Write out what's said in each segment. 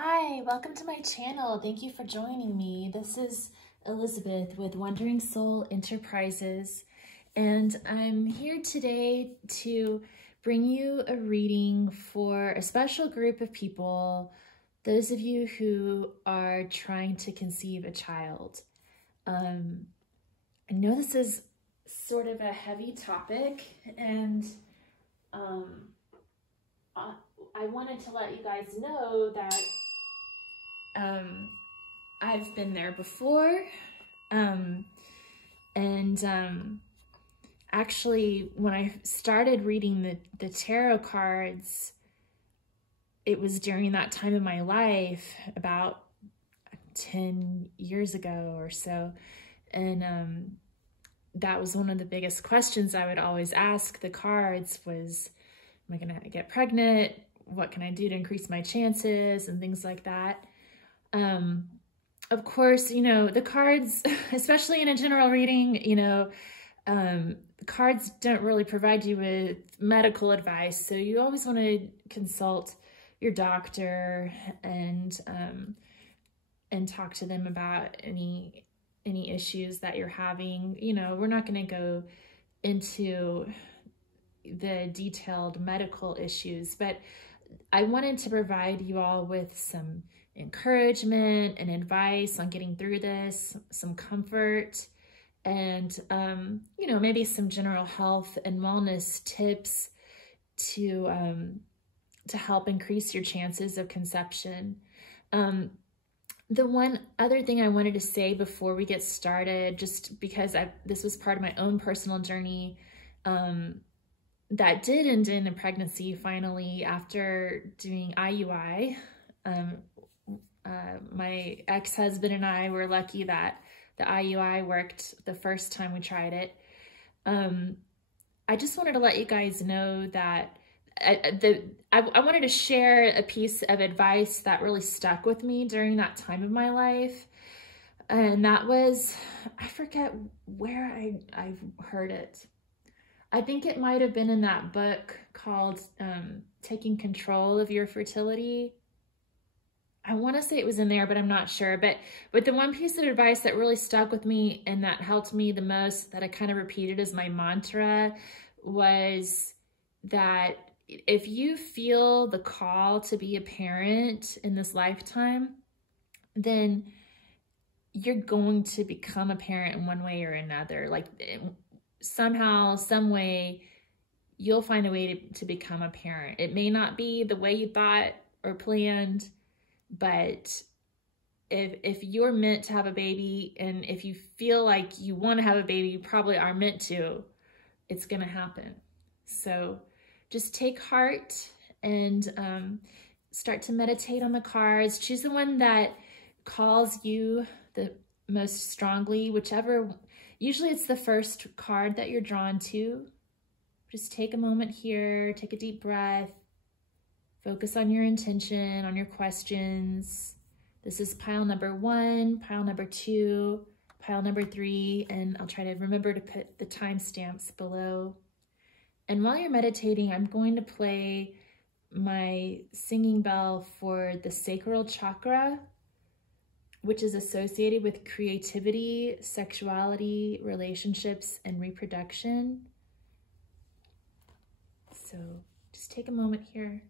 Hi, welcome to my channel. Thank you for joining me. This is Elizabeth with Wandering Soul Enterprises, and I'm here today to bring you a reading for a special group of people, those of you who are trying to conceive a child. I know this is sort of a heavy topic, and I wanted to let you guys know that I've been there before, actually when I started reading the tarot cards, it was during that time of my life, about 10 years ago or so, and that was one of the biggest questions I would always ask the cards was, am I gonna get pregnant? What can I do to increase my chances and things like that? Of course, you know, the cards, especially in a general reading, you know, cards don't really provide you with medical advice. So you always want to consult your doctor and talk to them about any issues that you're having. You know, we're not going to go into the detailed medical issues, but I wanted to provide you all with some encouragement and advice on getting through this, some comfort, and you know, maybe some general health and wellness tips to help increase your chances of conception. The one other thing I wanted to say before we get started, just because this was part of my own personal journey, that did end in a pregnancy finally after doing IUI. My ex-husband and I were lucky that the IUI worked the first time we tried it. I just wanted to let you guys know that I wanted to share a piece of advice that really stuck with me during that time of my life. And that was, I forget where I heard it. I think it might have been in that book called Taking Control of Your Fertility. I want to say it was in there, but I'm not sure. But the one piece of advice that really stuck with me and that helped me the most, that I kind of repeated as my mantra, was that if you feel the call to be a parent in this lifetime, then you're going to become a parent in one way or another. Like somehow, some way, you'll find a way to become a parent. It may not be the way you thought or planned, but if you're meant to have a baby, and if you feel like you want to have a baby, you probably are meant to, it's going to happen. So just take heart and start to meditate on the cards. Choose the one that calls you the most strongly, whichever. Usually it's the first card that you're drawn to. Just take a moment here, take a deep breath. Focus on your intention, on your questions. This is pile number 1, pile number 2, pile number 3, and I'll try to remember to put the timestamps below. And while you're meditating, I'm going to play my singing bell for the sacral chakra, which is associated with creativity, sexuality, relationships, and reproduction. So just take a moment here.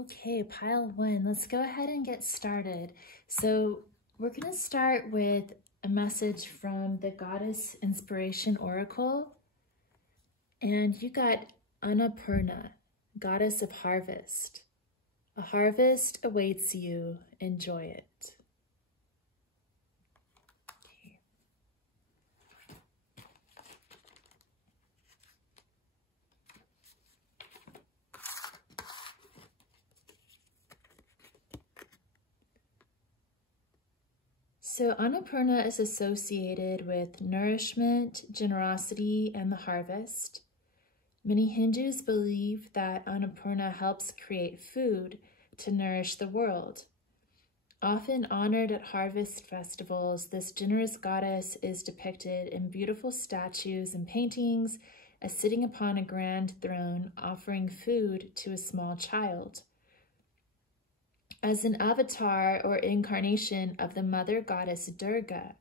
Okay, pile one. Let's go ahead and get started. So we're going to start with a message from the Goddess Inspiration Oracle. And you got Annapurna, Goddess of Harvest. A harvest awaits you. Enjoy it. Okay. So Annapurna is associated with nourishment, generosity, and the harvest. Many Hindus believe that Annapurna helps create food to nourish the world. Often honored at harvest festivals, this generous goddess is depicted in beautiful statues and paintings as sitting upon a grand throne offering food to a small child. As an avatar or incarnation of the mother goddess Durga,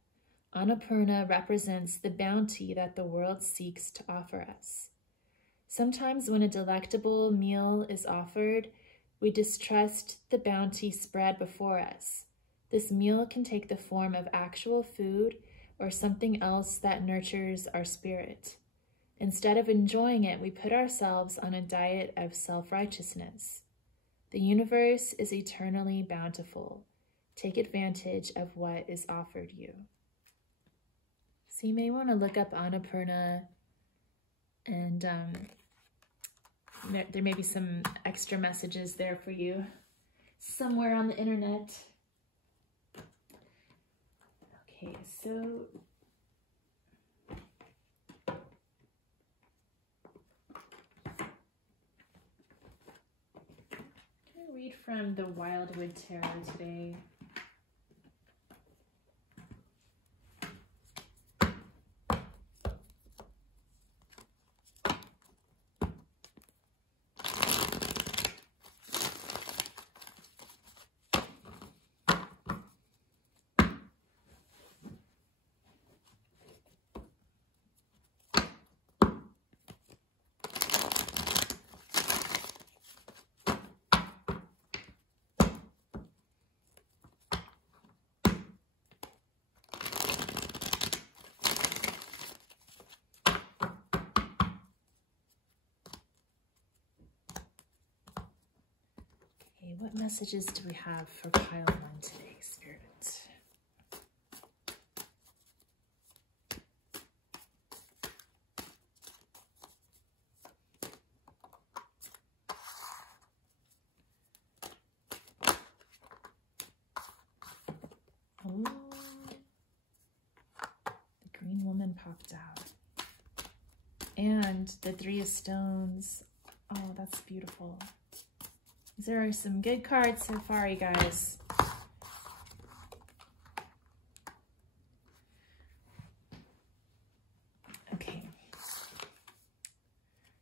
Annapurna represents the bounty that the world seeks to offer us. Sometimes when a delectable meal is offered, we distrust the bounty spread before us. This meal can take the form of actual food or something else that nurtures our spirit. Instead of enjoying it, we put ourselves on a diet of self-righteousness. The universe is eternally bountiful. Take advantage of what is offered you. So you may want to look up Annapurna, and there may be some extra messages there for you somewhere on the internet. Okay, so I'm going to read from the Wildwood Tarot today. What messages do we have for pile one today, Spirit? Oh, the green woman popped out. And the Three of Stones. Oh, that's beautiful. There are some good cards so far, you guys. Okay.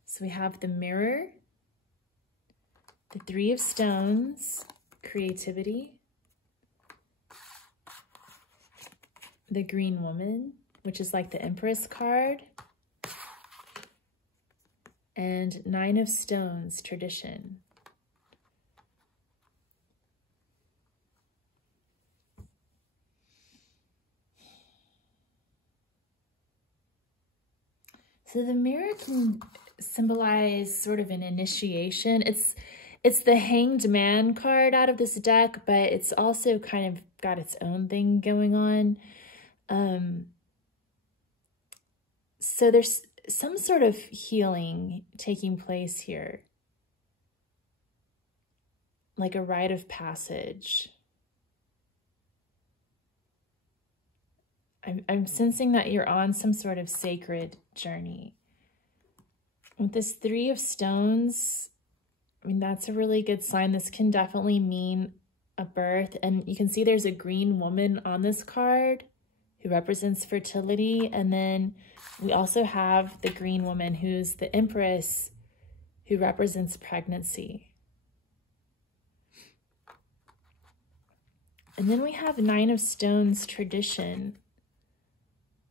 So we have the Mirror, the Three of Stones, creativity, the Green Woman, which is like the Empress card, and Nine of Stones, tradition. So the mirror can symbolize sort of an initiation. It's the Hanged Man card out of this deck, but it's also kind of got its own thing going on. So there's some sort of healing taking place here, like a rite of passage. I'm sensing that you're on some sort of sacred journey. With this Three of Stones, I mean, that's a really good sign. This can definitely mean a birth. And you can see there's a green woman on this card who represents fertility. And then we also have the green woman who's the Empress, who represents pregnancy. And then we have Nine of Stones, tradition.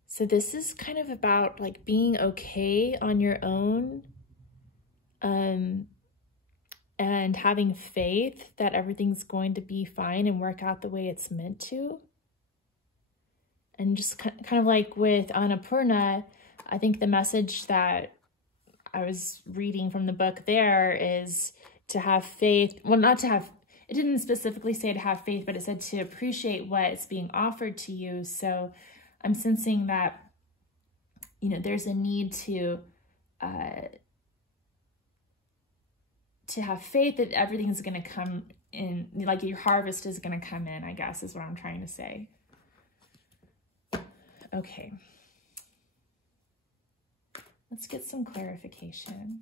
So this is kind of about like being okay on your own, and and having faith that everything's going to be fine and work out the way it's meant to. And just kind of like with Annapurna, I think the message that I was reading from the book there is to have faith. Well, not to have, it didn't specifically say to have faith, but it said to appreciate what's being offered to you. So I'm sensing that, you know, there's a need to have faith that everything's going to come in, like your harvest is going to come in, I guess is what I'm trying to say. Okay. Let's get some clarification.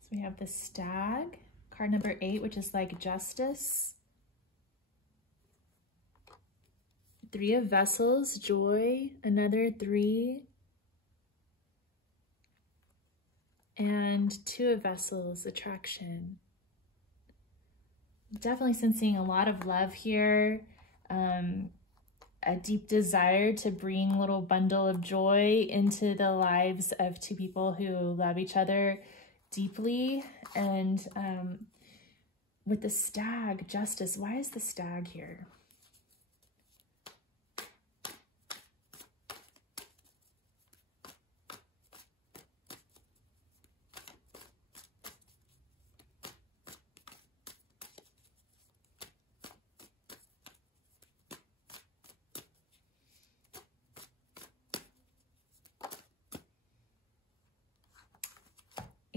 So we have the stag, card number 8, which is like justice. 3 of vessels, joy, another 3. And 2 of vessels, attraction. Definitely sensing a lot of love here. A deep desire to bring a little bundle of joy into the lives of 2 people who love each other deeply. And with the stag, justice, why is the stag here?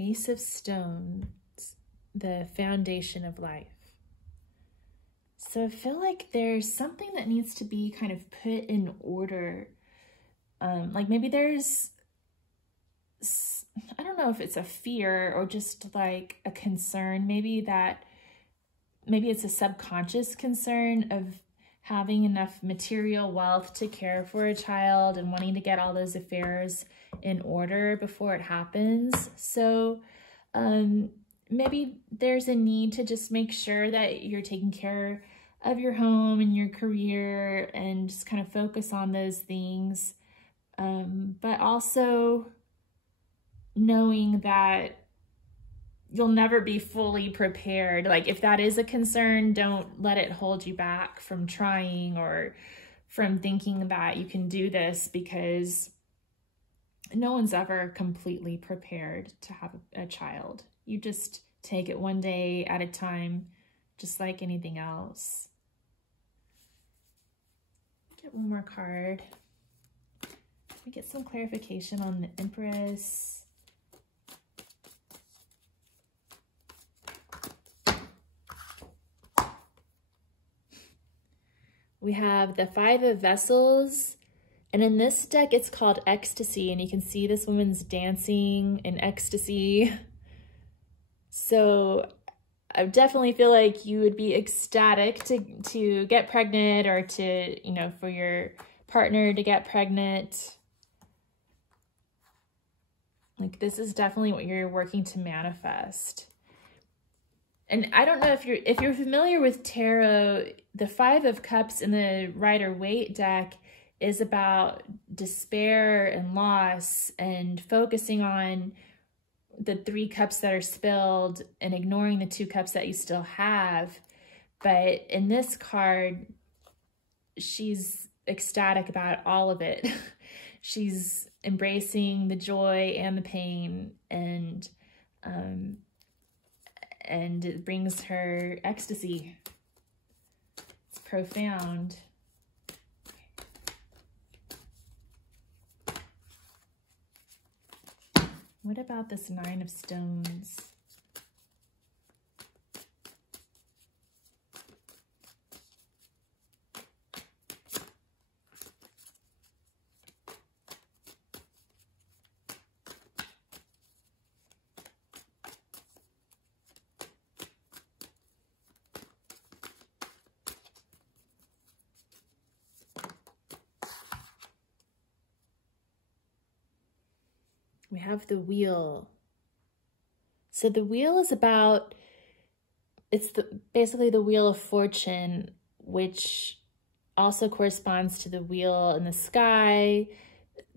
Ace of Stones, the foundation of life. So I feel like there's something that needs to be kind of put in order. Like maybe there's, I don't know if it's a fear or just like a concern, maybe it's a subconscious concern of having enough material wealth to care for a child and wanting to get all those affairs in order before it happens. So maybe there's a need to just make sure that you're taking care of your home and your career and just kind of focus on those things. But also knowing that you'll never be fully prepared. Like if that is a concern, don't let it hold you back from trying or from thinking that you can do this, because no one's ever completely prepared to have a child. You just take it one day at a time, just like anything else. Get one more card. Let me get some clarification on the Empress. We have the 5 of Vessels, and in this deck it's called Ecstasy, and you can see this woman's dancing in ecstasy. So I definitely feel like you would be ecstatic to get pregnant, or to, you know, for your partner to get pregnant. Like this is definitely what you're working to manifest. And I don't know if you're familiar with tarot, the 5 of Cups in the Rider-Waite deck is about despair and loss and focusing on the 3 cups that are spilled and ignoring the 2 cups that you still have. But in this card, she's ecstatic about all of it. She's embracing the joy and the pain, and it brings her ecstasy. It's profound. What about this 9 of Stones? We have the wheel. So the wheel is about, it's basically the wheel of fortune, which also corresponds to the wheel in the sky,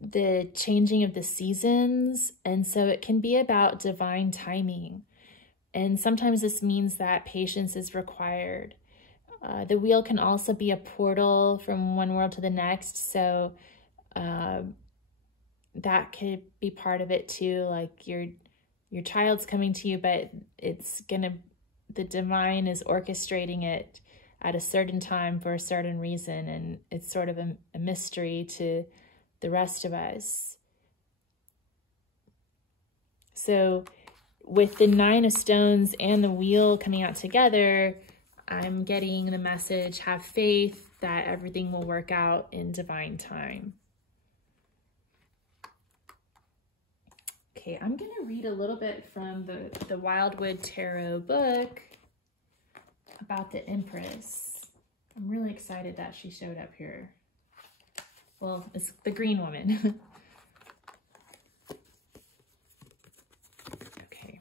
the changing of the seasons. And so it can be about divine timing. And sometimes this means that patience is required. The wheel can also be a portal from one world to the next. So that could be part of it too. Like your child's coming to you, but the divine is orchestrating it at a certain time for a certain reason. And it's sort of a mystery to the rest of us. So with the 9 of stones and the wheel coming out together, I'm getting the message, have faith that everything will work out in divine time. Okay, I'm going to read a little bit from the Wildwood Tarot book about the Empress. I'm really excited that she showed up here. Well, it's the green woman. Okay.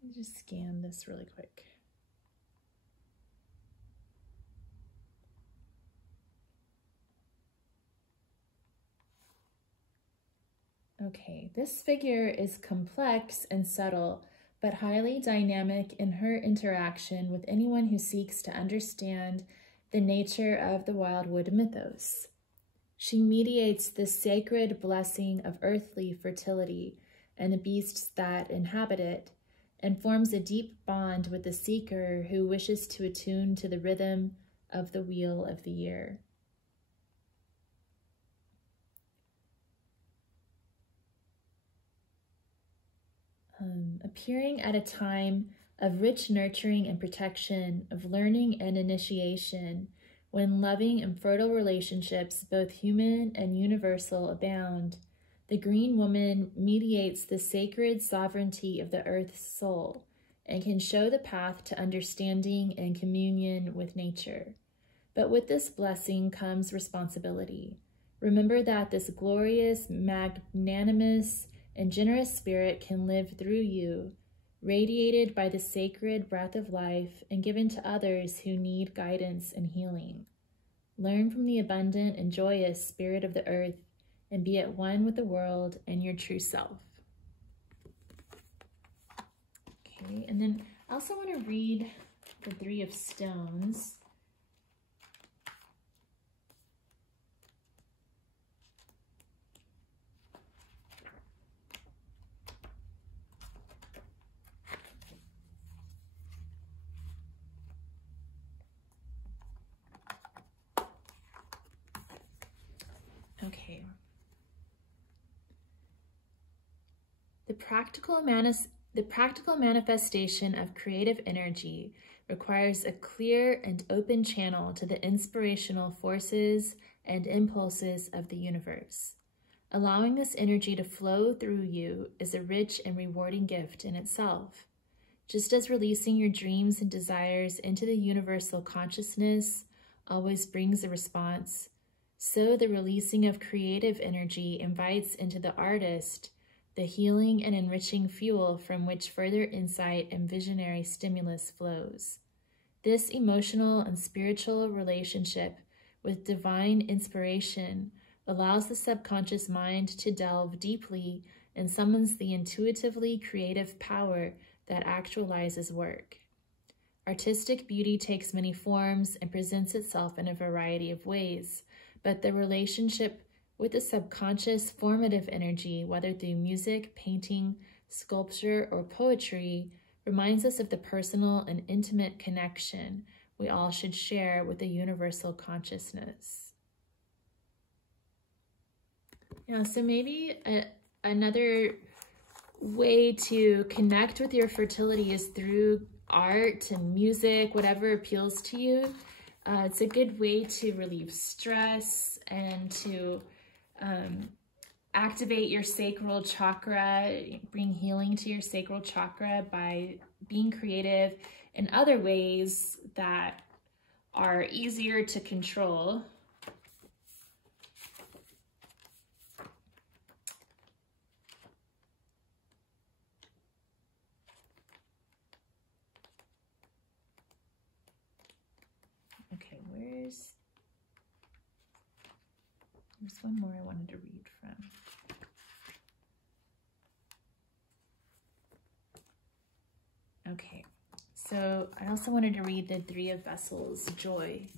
Let me just scan this really quick. Okay, this figure is complex and subtle, but highly dynamic in her interaction with anyone who seeks to understand the nature of the Wildwood mythos. She mediates the sacred blessing of earthly fertility and the beasts that inhabit it, and forms a deep bond with the seeker who wishes to attune to the rhythm of the wheel of the year. Appearing at a time of rich nurturing and protection, of learning and initiation, when loving and fertile relationships, both human and universal, abound, the green woman mediates the sacred sovereignty of the earth's soul and can show the path to understanding and communion with nature. But with this blessing comes responsibility. Remember that this glorious, magnanimous, and generous spirit can live through you, radiated by the sacred breath of life and given to others who need guidance and healing. Learn from the abundant and joyous spirit of the earth and be at one with the world and your true self. Okay, and then I also want to read the 3 of Stones. Okay. The practical manifestation of creative energy requires a clear and open channel to the inspirational forces and impulses of the universe. Allowing this energy to flow through you is a rich and rewarding gift in itself. Just as releasing your dreams and desires into the universal consciousness always brings a response, so the releasing of creative energy invites into the artist the healing and enriching fuel from which further insight and visionary stimulus flows. This emotional and spiritual relationship with divine inspiration allows the subconscious mind to delve deeply and summons the intuitively creative power that actualizes work. Artistic beauty takes many forms and presents itself in a variety of ways, but the relationship with the subconscious formative energy, whether through music, painting, sculpture, or poetry, reminds us of the personal and intimate connection we all should share with the universal consciousness. Yeah, so maybe another way to connect with your fertility is through art and music, whatever appeals to you. It's a good way to relieve stress and to activate your sacral chakra, bring healing to your sacral chakra by being creative in other ways that are easier to control. Okay, there's one more I wanted to read from. Okay, so I also wanted to read the Three of Vessels, Joy.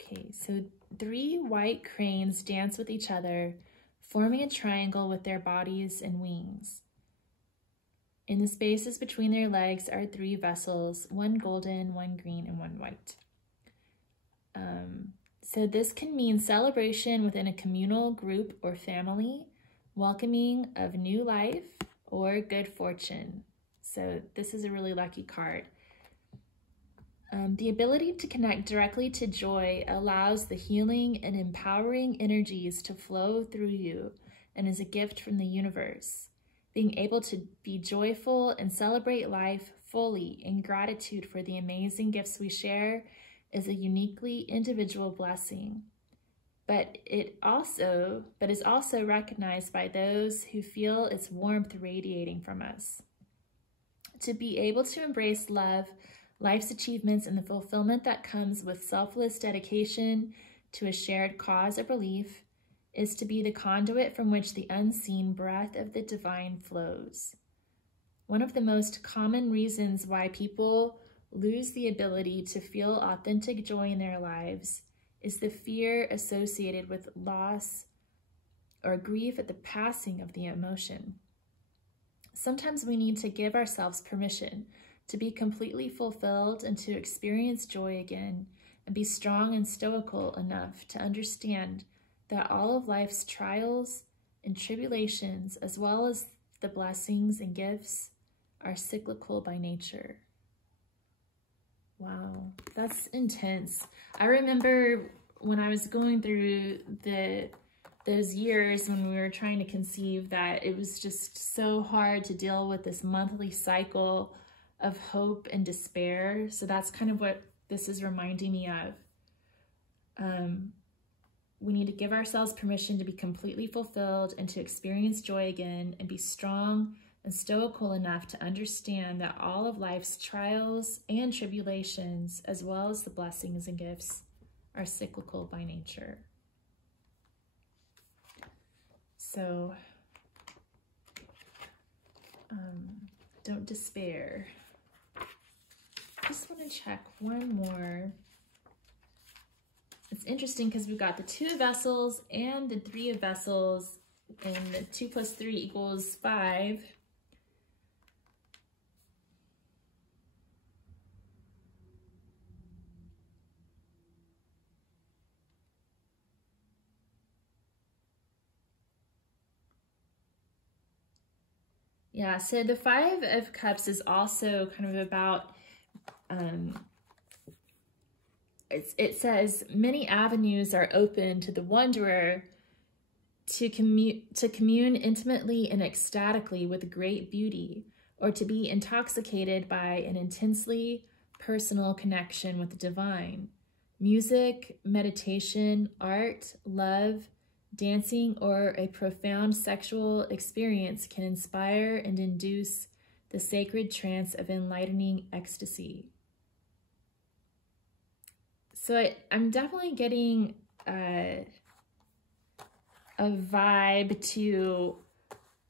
Okay, so 3 white cranes dance with each other, forming a triangle with their bodies and wings. In the spaces between their legs are 3 vessels, 1 golden, 1 green, and 1 white. So this can mean celebration within a communal group or family, welcoming of new life, or good fortune. So this is a really lucky card. The ability to connect directly to joy allows the healing and empowering energies to flow through you and is a gift from the universe. Being able to be joyful and celebrate life fully in gratitude for the amazing gifts we share is a uniquely individual blessing. But is also recognized by those who feel its warmth radiating from us. To be able to embrace love, life's achievements, and the fulfillment that comes with selfless dedication to a shared cause or belief is to be the conduit from which the unseen breath of the divine flows. One of the most common reasons why people lose the ability to feel authentic joy in their lives is the fear associated with loss or grief at the passing of the emotion. Sometimes we need to give ourselves permission to be completely fulfilled and to experience joy again, and be strong and stoical enough to understand that all of life's trials and tribulations, as well as the blessings and gifts, are cyclical by nature. Wow, that's intense. I remember when I was going through those years when we were trying to conceive, that it was just so hard to deal with this monthly cycle of hope and despair. So that's kind of what this is reminding me of. We need to give ourselves permission to be completely fulfilled and to experience joy again, and be strong and stoical enough to understand that all of life's trials and tribulations, as well as the blessings and gifts, are cyclical by nature. So, don't despair. Just want to check one more. It's interesting because we've got the 2 of Vessels and the 3 of Vessels, and the 2 plus 3 equals 5. Yeah, so the 5 of Cups is also kind of about, it says, many avenues are open to the wanderer to commune intimately and ecstatically with great beauty, or to be intoxicated by an intensely personal connection with the divine. Music, meditation, art, love, dancing, or a profound sexual experience can inspire and induce the sacred trance of enlightening ecstasy. So I'm definitely getting a vibe to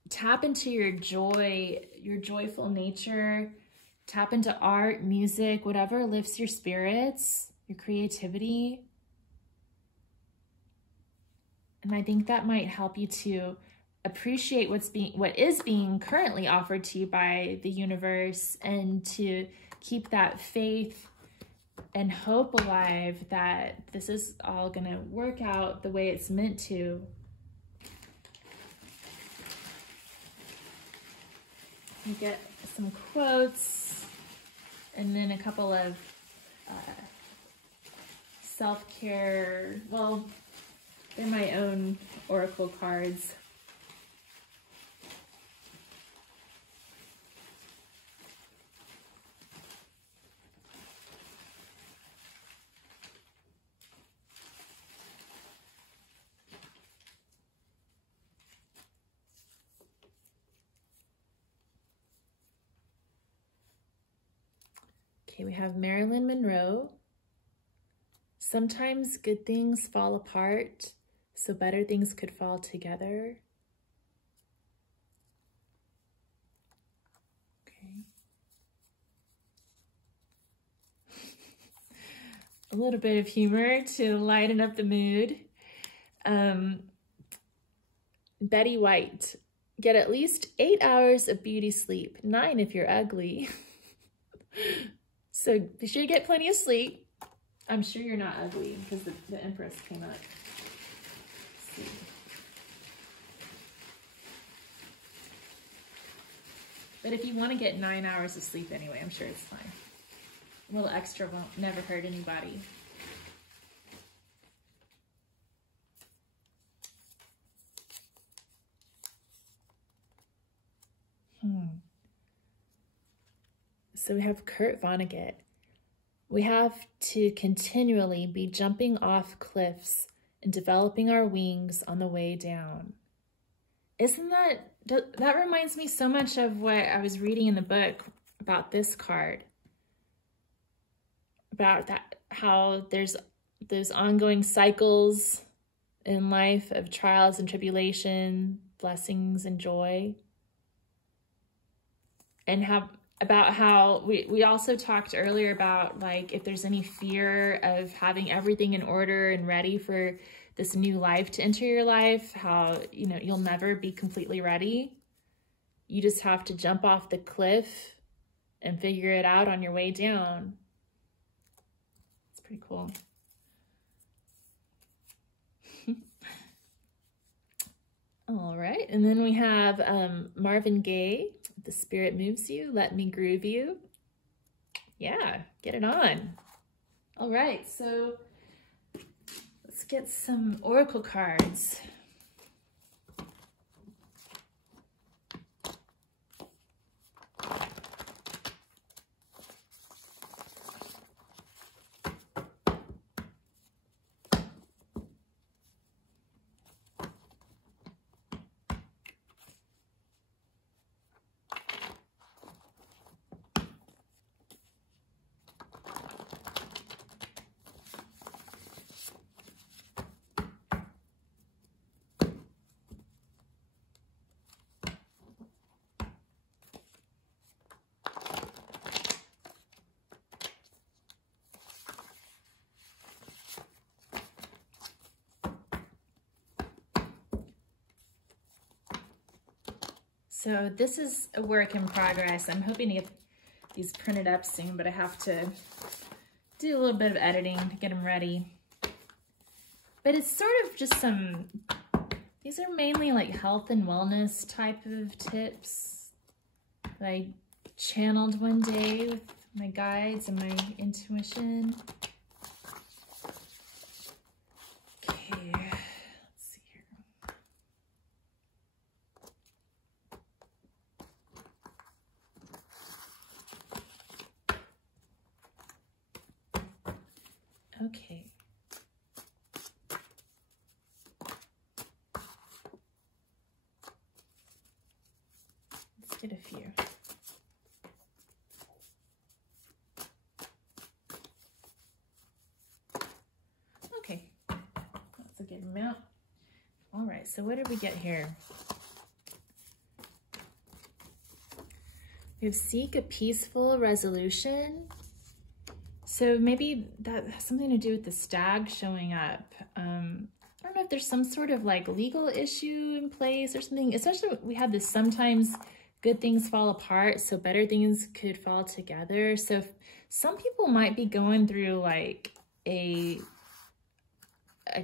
tap into your joy, your joyful nature, tap into art, music, whatever lifts your spirits, your creativity. And I think that might help you to appreciate what is being currently offered to you by the universe, and to keep that faith and hope alive that this is all going to work out the way it's meant to. You get some quotes, and then a couple of self-care, well, they're my own oracle cards. Okay, we have Marilyn Monroe. Sometimes good things fall apart, so better things could fall together. Okay. A little bit of humor to lighten up the mood. Betty White. Get at least 8 hours of beauty sleep. 9 if you're ugly. So be sure you get plenty of sleep. I'm sure you're not ugly because the Empress came up. Let's see. But if you want to get 9 hours of sleep anyway, I'm sure it's fine. A little extra won't never hurt anybody. So we have Kurt Vonnegut. We have to continually be jumping off cliffs and developing our wings on the way down. Isn't that reminds me so much of what I was reading in the book about this card. About that, how there's those ongoing cycles in life of trials and tribulation, blessings and joy. And about how we also talked earlier about like if there's any fear of having everything in order and ready for this new life to enter your life, how you'll never be completely ready. You just have to jump off the cliff and figure it out on your way down. It's pretty cool. All right, and then we have Marvin Gaye, The Spirit Moves You, Let Me Groove You. Yeah, get it on. All right, so let's get some oracle cards. So this is a work in progress. I'm hoping to get these printed up soon, but I have to do a little bit of editing to get them ready. But it's sort of just these are mainly like health and wellness type of tips that I channeled one day with my guides and my intuition. Okay. Okay. Let's get a few. Okay, that's a good amount. All right, so what did we get here? We have seek a peaceful resolution. So maybe that has something to do with the stag showing up. I don't know if there's some sort of like legal issue in place or something. Especially we have this sometimes good things fall apart, so better things could fall together. So some people might be going through like a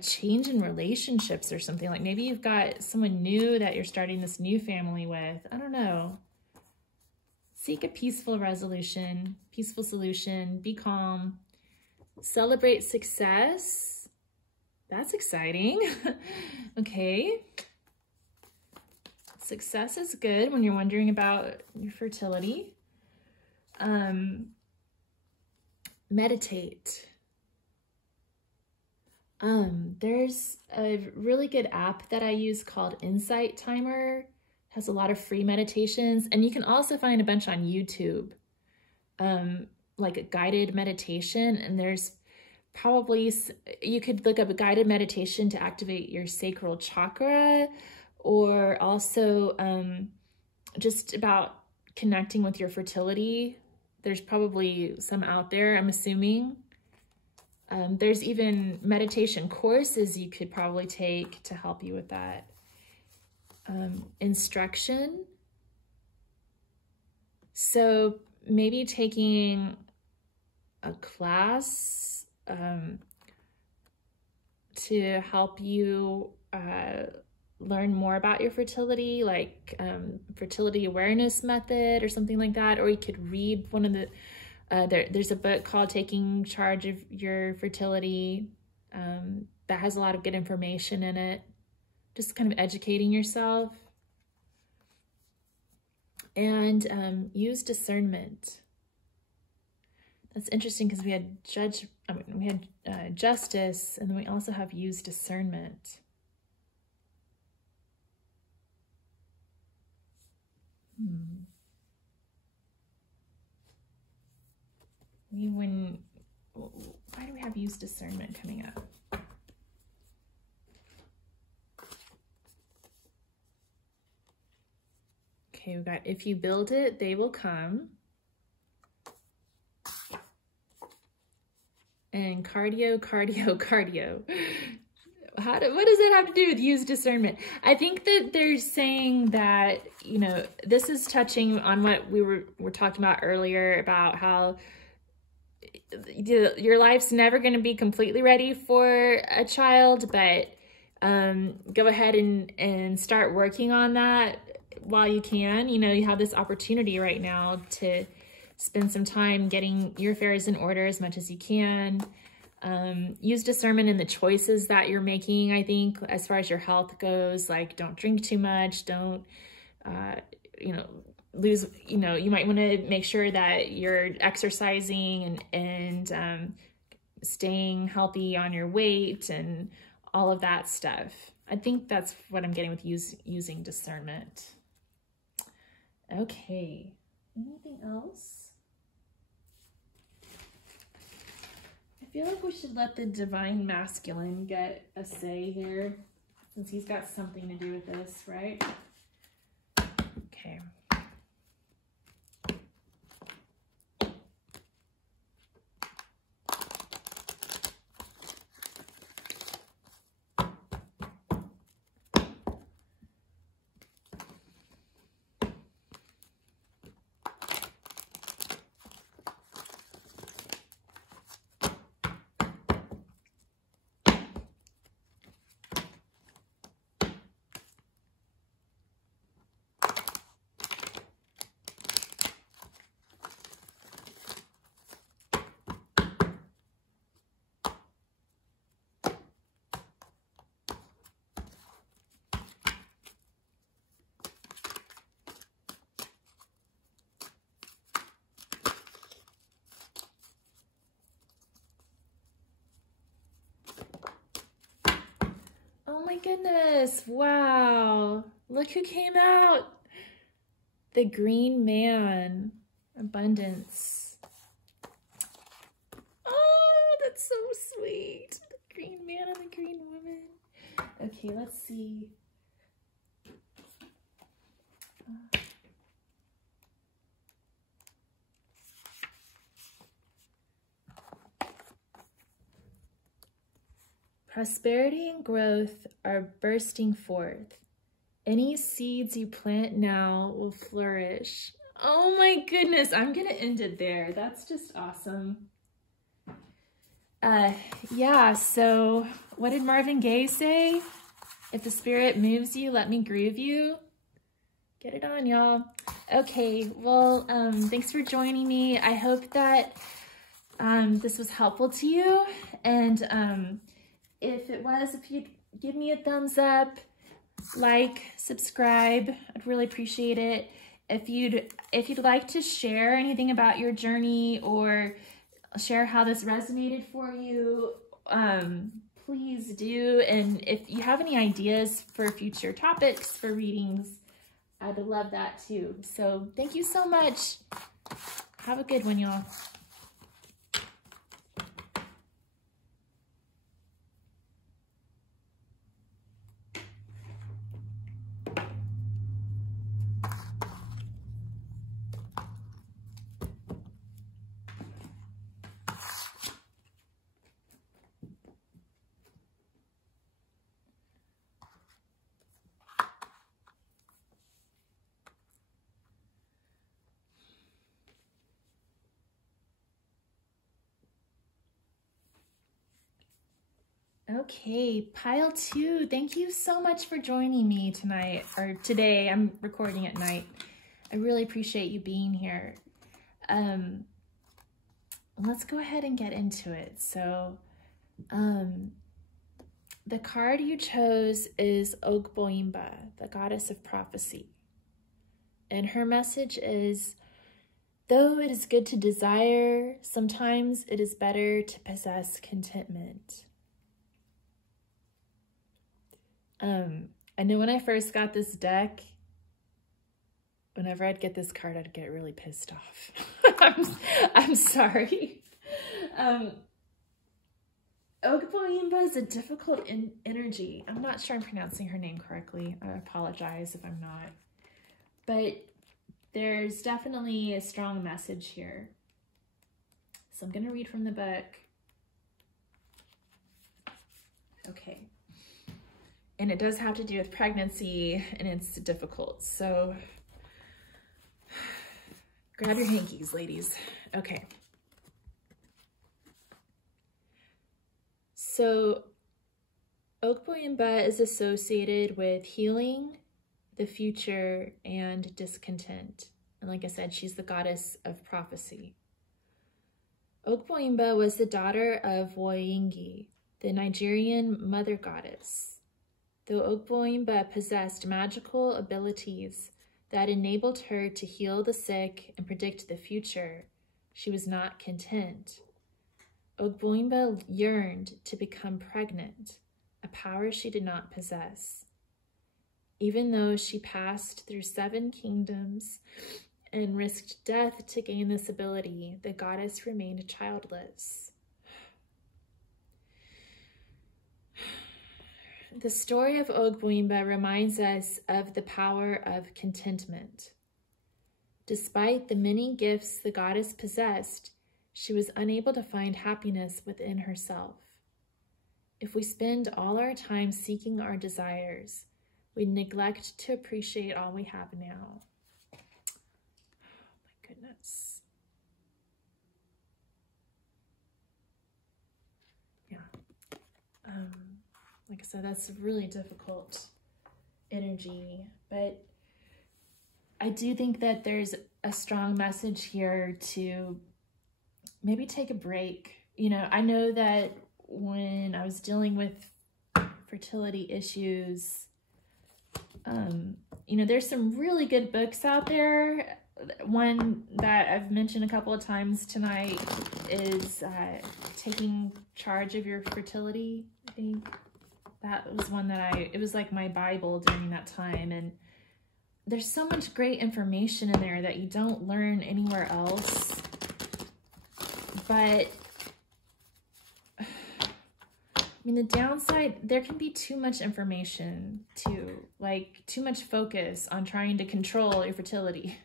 change in relationships or something. Like maybe you've got someone new that you're starting this new family with. I don't know. Seek a peaceful resolution, peaceful solution, be calm, celebrate success. That's exciting. Okay. Success is good when you're wondering about your fertility. Meditate. There's a really good app that I use called Insight Timer. Has a lot of free meditations, and you can also find a bunch on YouTube. like a guided meditation, and there's probably, you could look up a guided meditation to activate your sacral chakra, or also just about connecting with your fertility. There's probably some out there, I'm assuming. There's even meditation courses you could probably take to help you with that. Instruction. So maybe taking a class to help you learn more about your fertility, like fertility awareness method or something like that. Or you could read one of the, there's a book called Taking Charge of Your Fertility that has a lot of good information in it. Just kind of educating yourself. And use discernment. That's interesting because we had justice, and then we also have use discernment. Why do we have use discernment coming up? Okay, we got, if you build it, they will come. And cardio, cardio, cardio. What does it have to do with use discernment? I think that they're saying that, you know, this is touching on what we were talking about earlier about how your life's never going to be completely ready for a child, but go ahead and start working on that while you can. You know, you have this opportunity right now to spend some time getting your affairs in order as much as you can. Use discernment in the choices that you're making, I think, as far as your health goes. Like, don't drink too much, don't, you know, lose, you know, you might want to make sure that you're exercising and staying healthy on your weight and all of that stuff. I think that's what I'm getting with using discernment. Okay, anything else? I feel like we should let the divine masculine get a say here, since he's got something to do with this, right? Okay. Oh my goodness, wow. Look who came out. The Green Man, abundance. Oh, that's so sweet. The Green Man and the Green Woman. Okay, let's see. Prosperity and growth are bursting forth. Any seeds you plant now will flourish. Oh my goodness, I'm gonna end it there. That's just awesome. Yeah, so what did Marvin Gaye say? If the spirit moves you, let me groove you. Get it on, y'all. Okay, well, thanks for joining me. I hope that this was helpful to you. And if it was, if you'd give me a thumbs up, like, subscribe, I'd really appreciate it. If you'd like to share anything about your journey or share how this resonated for you, please do. And if you have any ideas for future topics for readings, I'd love that too. So thank you so much. Have a good one, y'all. Okay, pile 2. Thank you so much for joining me tonight, or today. I'm recording at night. I really appreciate you being here. Let's go ahead and get into it. So, the card you chose is Ogboimba, the goddess of prophecy. And her message is, though it is good to desire, sometimes it is better to possess contentment. I know when I first got this deck, whenever I'd get this card, I'd get really pissed off. I'm sorry. Ogboimba is a difficult energy. I'm not sure I'm pronouncing her name correctly. I apologize if I'm not. But there's definitely a strong message here. So I'm going to read from the book. Okay. And it does have to do with pregnancy, and it's difficult. So grab your hankies, ladies. Okay. So Ogboimba is associated with healing, the future, and discontent. And like I said, she's the goddess of prophecy. Ogboimba was the daughter of Woyingi, the Nigerian mother goddess. Though Ogboimba possessed magical abilities that enabled her to heal the sick and predict the future, she was not content. Ogboimba yearned to become pregnant, a power she did not possess. Even though she passed through 7 kingdoms and risked death to gain this ability, the goddess remained childless. The story of Ogboimba reminds us of the power of contentment. Despite the many gifts the goddess possessed, she was unable to find happiness within herself. If we spend all our time seeking our desires, we neglect to appreciate all we have now. Oh my goodness. Yeah. Like I said, that's a really difficult energy, but I do think that there's a strong message here to maybe take a break. You know, I know that when I was dealing with fertility issues, you know, there's some really good books out there. One that I've mentioned a couple of times tonight is Taking Charge of Your Fertility, I think. That was one that it was like my Bible during that time. And there's so much great information in there that you don't learn anywhere else. But, I mean, the downside, there can be too much information too. Like, too much focus on trying to control your fertility.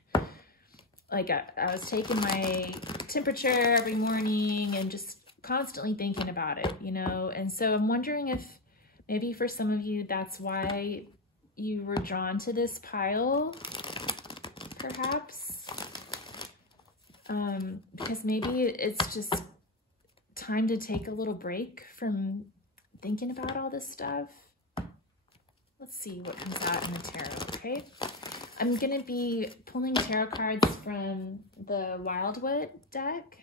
Like, I was taking my temperature every morning and just constantly thinking about it, you know? And so I'm wondering if maybe for some of you, that's why you were drawn to this pile, perhaps. Because maybe it's just time to take a little break from thinking about all this stuff. Let's see what comes out in the tarot, okay? I'm going to be pulling tarot cards from the Wildwood deck.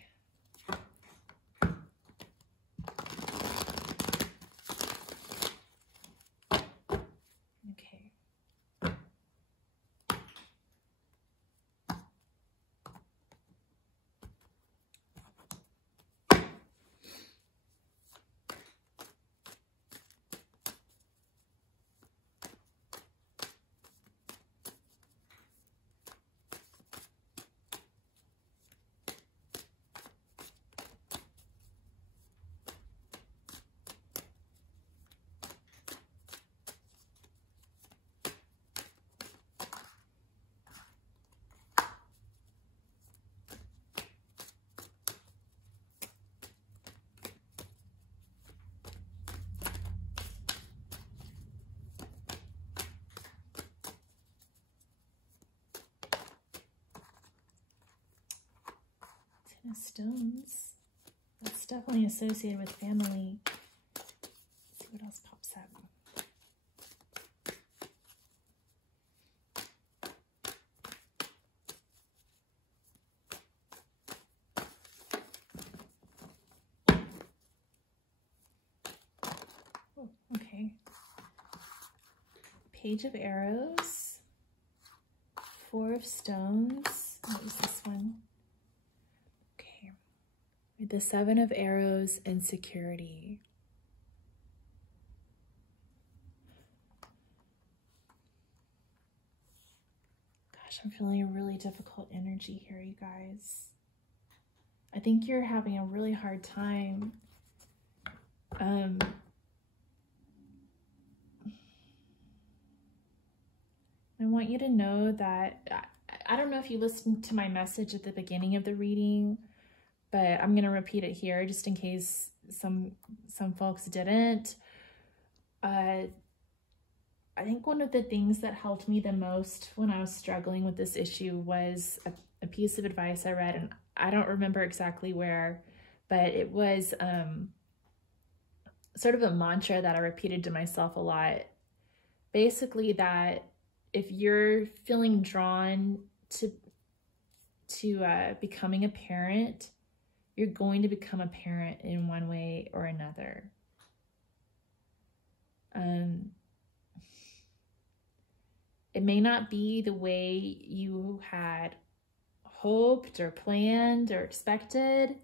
Ten of Stones. That's definitely associated with family. Let's see what else pops up. Oh, okay. Page of Arrows, Four of Stones. What is this one? Okay. The Seven of Arrows, Insecurity. Gosh, I'm feeling a really difficult energy here, you guys. I think you're having a really hard time. I want you to know that, I don't know if you listened to my message at the beginning of the reading, but I'm going to repeat it here just in case some folks didn't. I think one of the things that helped me the most when I was struggling with this issue was a piece of advice I read, and I don't remember exactly where, but it was sort of a mantra that I repeated to myself a lot. Basically that if you're feeling drawn to becoming a parent, you're going to become a parent in one way or another. It may not be the way you had hoped or planned or expected,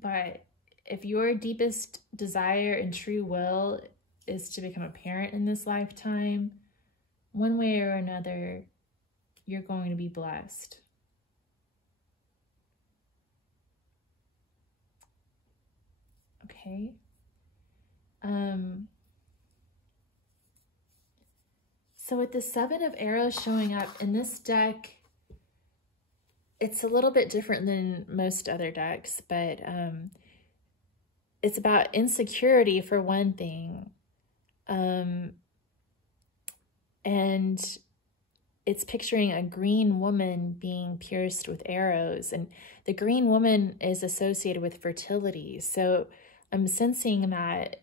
but if your deepest desire and true will is to become a parent in this lifetime, one way or another, you're going to be blessed. Okay. So with the Seven of Arrows showing up in this deck, it's a little bit different than most other decks, but it's about insecurity for one thing. And it's picturing a green woman being pierced with arrows, and the green woman is associated with fertility. So I'm sensing that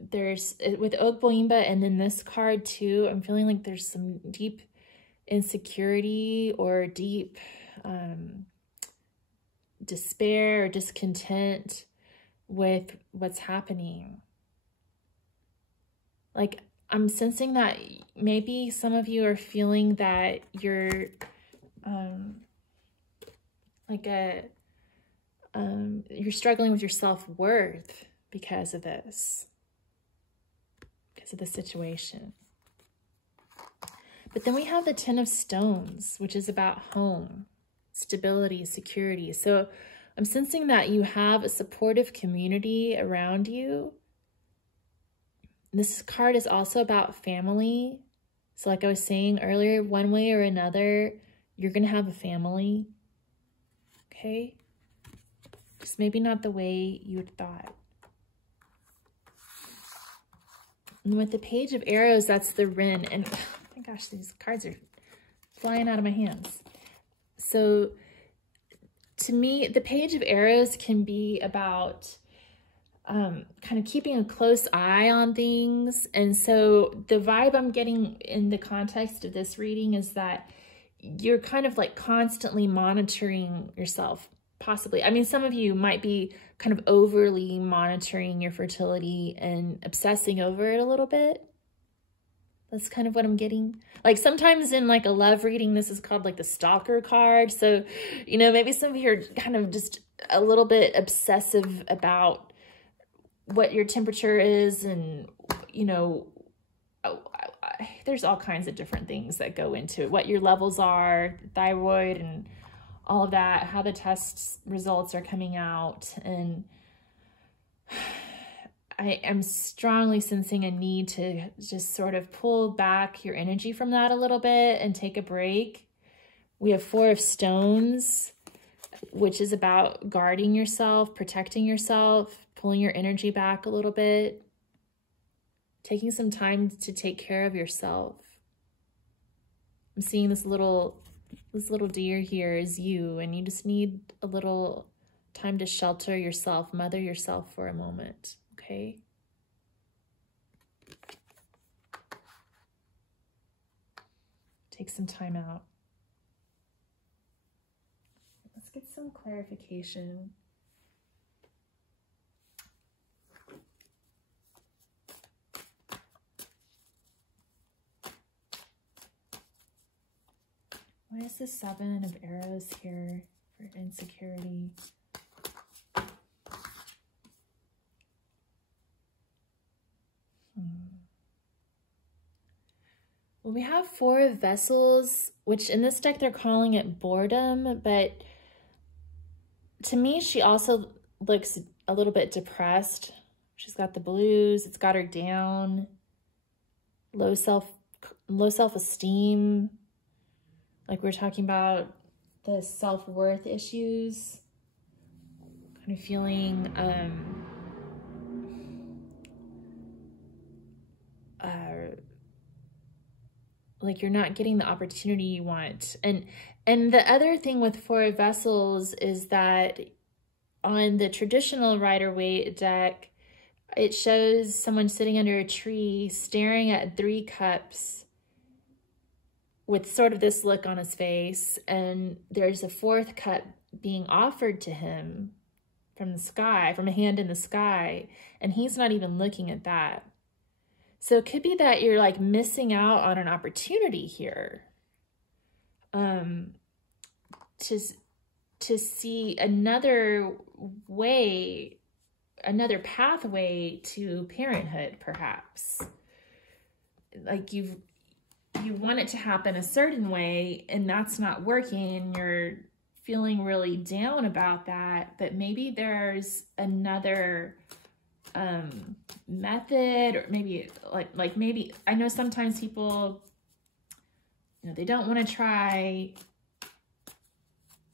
there's, with Ogboimba and then this card too, I'm feeling like there's some deep insecurity or deep despair or discontent with what's happening. Like, I'm sensing that maybe some of you are feeling that you're you're struggling with your self-worth because of this, because of the situation. But then we have the Ten of Stones, which is about home, stability, security. So I'm sensing that you have a supportive community around you. This card is also about family. So like I was saying earlier, one way or another, you're going to have a family. Okay? Just maybe not the way you had thought. And with the Page of Arrows, that's the Wren. And oh my gosh, these cards are flying out of my hands. So to me, the Page of Arrows can be about kind of keeping a close eye on things. And so the vibe I'm getting in the context of this reading is that you're kind of like constantly monitoring yourself, possibly. I mean, some of you might be kind of overly monitoring your fertility and obsessing over it a little bit. That's kind of what I'm getting. Like sometimes in like a love reading, this is called like the stalker card. So, you know, maybe some of you are kind of just a little bit obsessive about what your temperature is, and you know, there's all kinds of different things that go into it, what your levels are, thyroid and all of that, how the test results are coming out. And I am strongly sensing a need to just sort of pull back your energy from that a little bit and take a break. We have Four of Stones, which is about guarding yourself, protecting yourself, pulling your energy back a little bit, taking some time to take care of yourself. I'm seeing this little deer here is you, and you just need a little time to shelter yourself, mother yourself for a moment, okay? okay? Take some time out. Let's get some clarification. Why is the 7 of arrows here for insecurity? Well, we have 4 of vessels, which in this deck they're calling it boredom, but to me she also looks a little bit depressed. She's got the blues, it's got her down, low self-esteem. Like we're talking about the self-worth issues, kind of feeling like you're not getting the opportunity you want. And the other thing with 4 of vessels is that on the traditional Rider-Waite deck, it shows someone sitting under a tree staring at 3 cups with sort of this look on his face, and there's a 4th cup being offered to him from the sky, from a hand in the sky, and he's not even looking at that. So it could be that you're like missing out on an opportunity here to see another way, another pathway to parenthood, perhaps. Like you want it to happen a certain way and that's not working and you're feeling really down about that, but maybe there's another method, or maybe like maybe I know sometimes people, you know, they don't want to try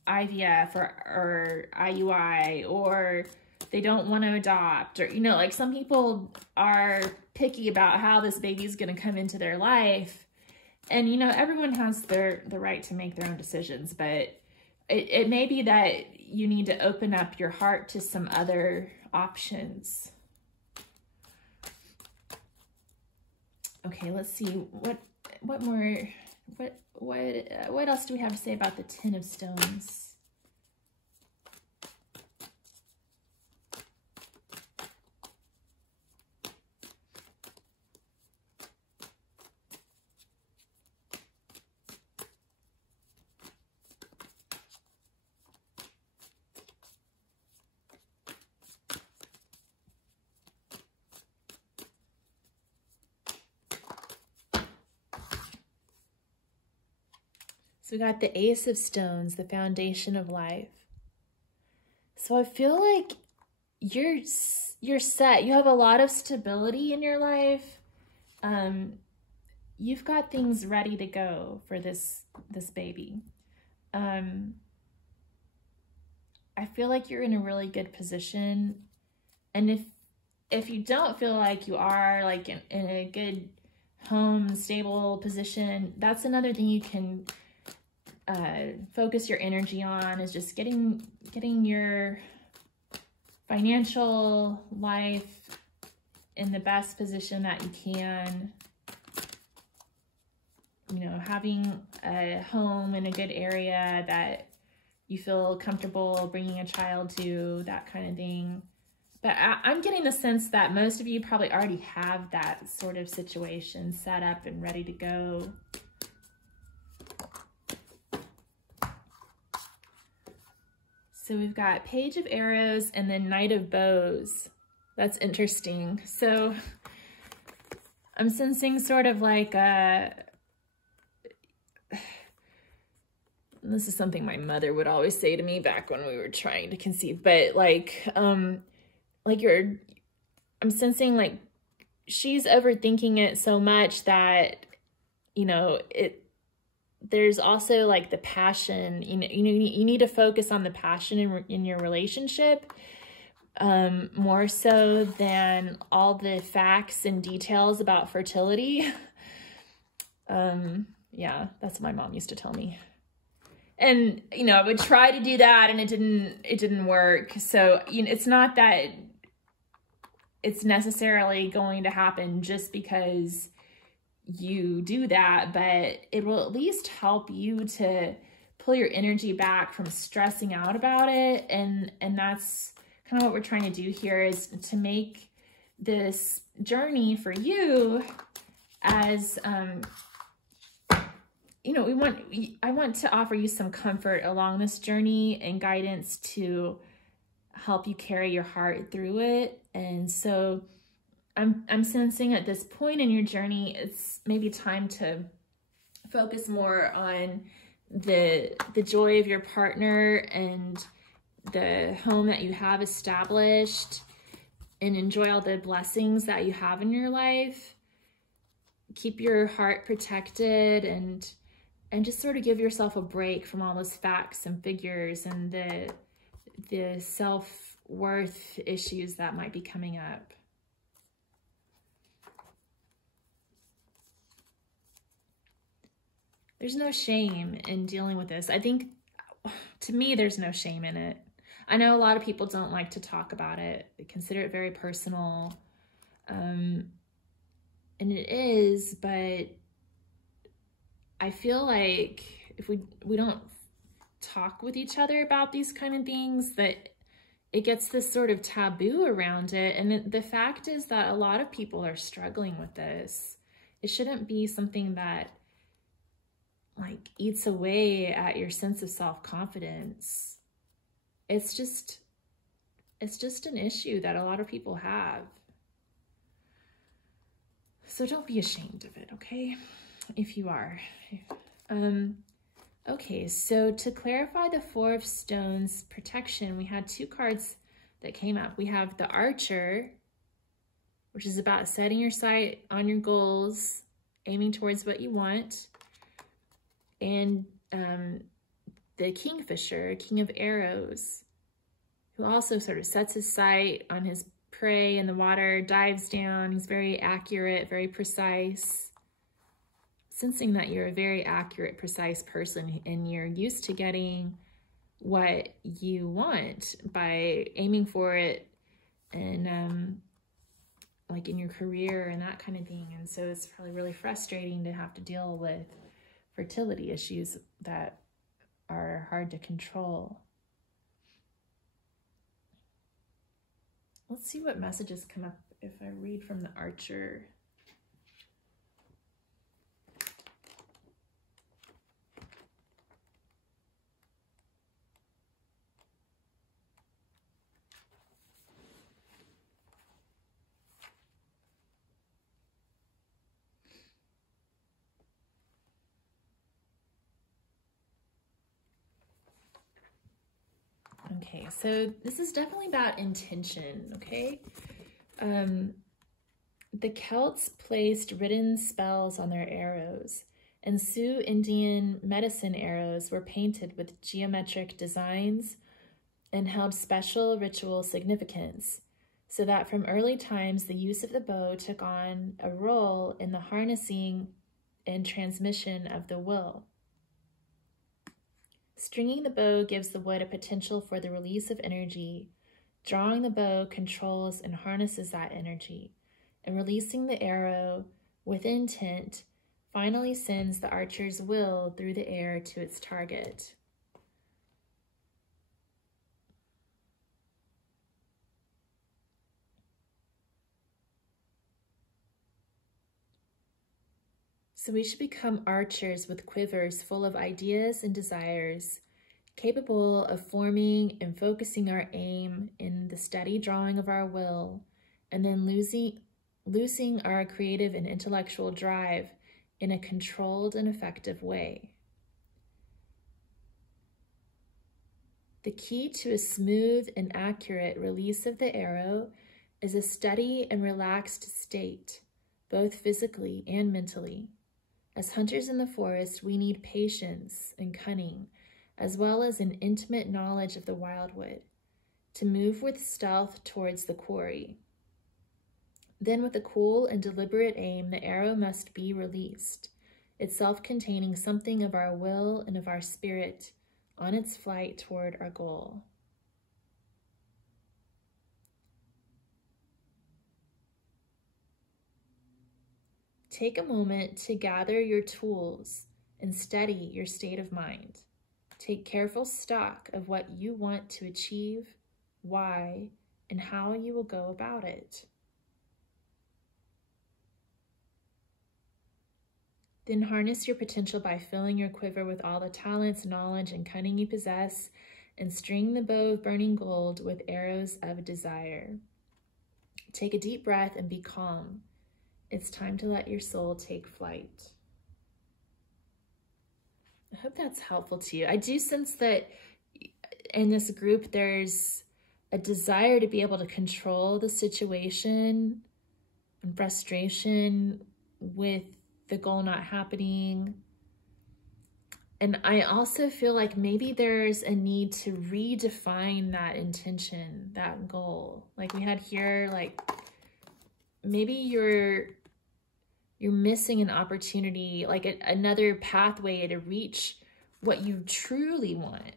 IVF or IUI, or they don't want to adopt, or, you know, like some people are picky about how this baby's going to come into their life. And, you know, everyone has the right to make their own decisions, but it may be that you need to open up your heart to some other options. Okay, let's see what else do we have to say about the 10 of stones? So we got the Ace of Stones, the foundation of life. So I feel like you're set. You have a lot of stability in your life. You've got things ready to go for this baby. I feel like you're in a really good position. And if you don't feel like you are like in a good home, stable position, that's another thing you can focus your energy on, is just getting your financial life in the best position that you can. You know, having a home in a good area that you feel comfortable bringing a child to, that kind of thing. But I'm getting the sense that most of you probably already have that sort of situation set up and ready to go. So we've got Page of Arrows and then Knight of Bows. That's interesting. So I'm sensing sort of like this is something my mother would always say to me back when we were trying to conceive, but I'm sensing like she's overthinking it so much that, you know, there's also like the passion, you need to focus on the passion in your relationship, more so than all the facts and details about fertility. Yeah, that's what my mom used to tell me. And, you know, I would try to do that and it didn't work. So, you know, it's not that it's necessarily going to happen just because you do that, but it will at least help you to pull your energy back from stressing out about it. And that's kind of what we're trying to do here, is to make this journey for you as, you know, I want to offer you some comfort along this journey and guidance to help you carry your heart through it. And so I'm sensing at this point in your journey, it's maybe time to focus more on the joy of your partner and the home that you have established, and enjoy all the blessings that you have in your life. Keep your heart protected and just sort of give yourself a break from all those facts and figures and the self-worth issues that might be coming up. There's no shame in dealing with this. I think, to me, there's no shame in it. I know a lot of people don't like to talk about it. They consider it very personal. And it is, but I feel like if we don't talk with each other about these kind of things, that it gets this sort of taboo around it. And the fact is that a lot of people are struggling with this. It shouldn't be something that like eats away at your sense of self-confidence. It's just an issue that a lot of people have. So don't be ashamed of it, okay? If you are. Okay, so to clarify the Four of Stones protection, we had two cards that came up. We have the Archer, which is about setting your sight on your goals, aiming towards what you want. And the Kingfisher, King of Arrows, who also sort of sets his sight on his prey in the water, dives down. He's very accurate, very precise. Sensing that you're a very accurate, precise person, and you're used to getting what you want by aiming for it, and like in your career and that kind of thing. And so it's probably really frustrating to have to deal with fertility issues that are hard to control. Let's see what messages come up if I read from the Archer. Okay, so this is definitely about intention, okay? The Celts placed written spells on their arrows, and Sioux Indian medicine arrows were painted with geometric designs and held special ritual significance, so that from early times the use of the bow took on a role in the harnessing and transmission of the will. Stringing the bow gives the wood a potential for the release of energy. Drawing the bow controls and harnesses that energy, and releasing the arrow with intent finally sends the archer's will through the air to its target. So we should become archers with quivers full of ideas and desires, capable of forming and focusing our aim in the steady drawing of our will, and then loosing our creative and intellectual drive in a controlled and effective way. The key to a smooth and accurate release of the arrow is a steady and relaxed state, both physically and mentally. As hunters in the forest, we need patience and cunning, as well as an intimate knowledge of the wildwood, to move with stealth towards the quarry. Then with a cool and deliberate aim, the arrow must be released, itself containing something of our will and of our spirit on its flight toward our goal. take a moment to gather your tools and steady your state of mind. Take careful stock of what you want to achieve, why, and how you will go about it. Then harness your potential by filling your quiver with all the talents, knowledge, and cunning you possess, and string the bow of burning gold with arrows of desire. Take a deep breath and be calm. It's time to let your soul take flight. I hope that's helpful to you. I do sense that in this group, there's a desire to be able to control the situation and frustration with the goal not happening. And I also feel like maybe there's a need to redefine that intention, that goal. Like we had here, like maybe you're missing an opportunity, like another pathway to reach what you truly want.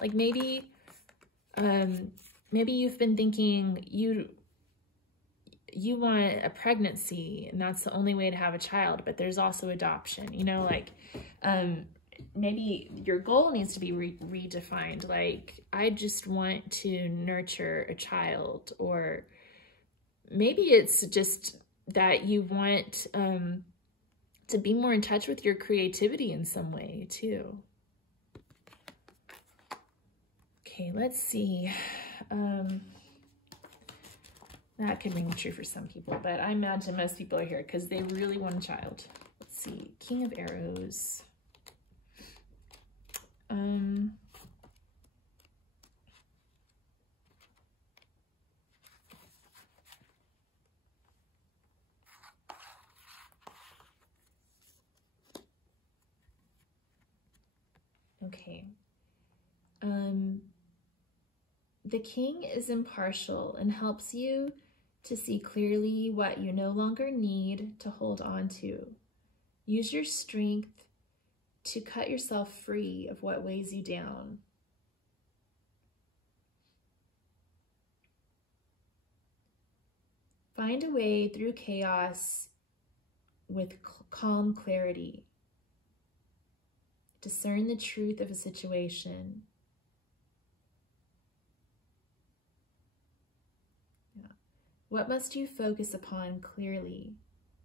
Like maybe you've been thinking you want a pregnancy and that's the only way to have a child, but there's also adoption, you know, like maybe your goal needs to be redefined. Like, I just want to nurture a child, or maybe it's just that you want to be more in touch with your creativity in some way too. Okay, let's see. That could ring true for some people, but I imagine most people are here because they really want a child. Let's see, King of Arrows. Okay. The king is impartial and helps you to see clearly what you no longer need to hold on to. Use your strength to cut yourself free of what weighs you down. Find a way through chaos with calm clarity. Discern the truth of a situation. Yeah. What must you focus upon clearly?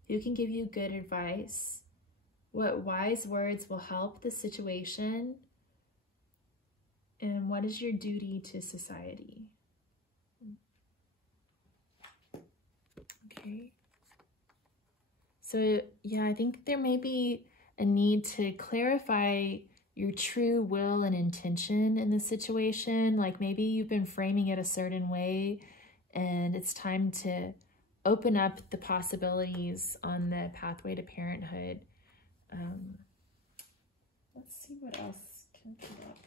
Who can give you good advice? What wise words will help the situation? And what is your duty to society? Okay. So yeah, I think there may be a need to clarify your true will and intention in the situation. Like maybe you've been framing it a certain way and it's time to open up the possibilities on the pathway to parenthood. Let's see what else can come up.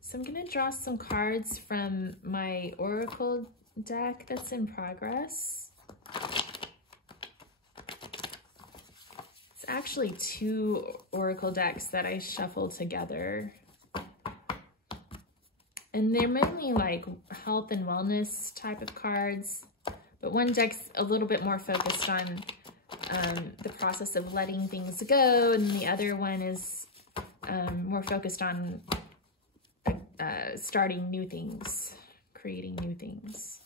So I'm going to draw some cards from my Oracle deck that's in progress. It's actually 2 Oracle decks that I shuffled together. And they're mainly like health and wellness type of cards. But one deck's a little bit more focused on the process of letting things go. And the other one is more focused on starting new things, creating new things.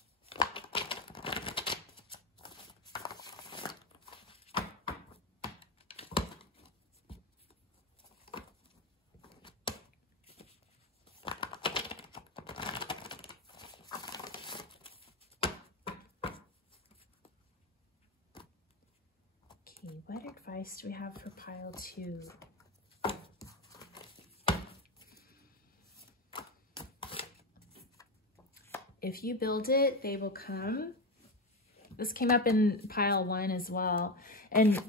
Okay, what advice do we have for pile 2? If you build it, they will come. This came up in pile 1 as well. And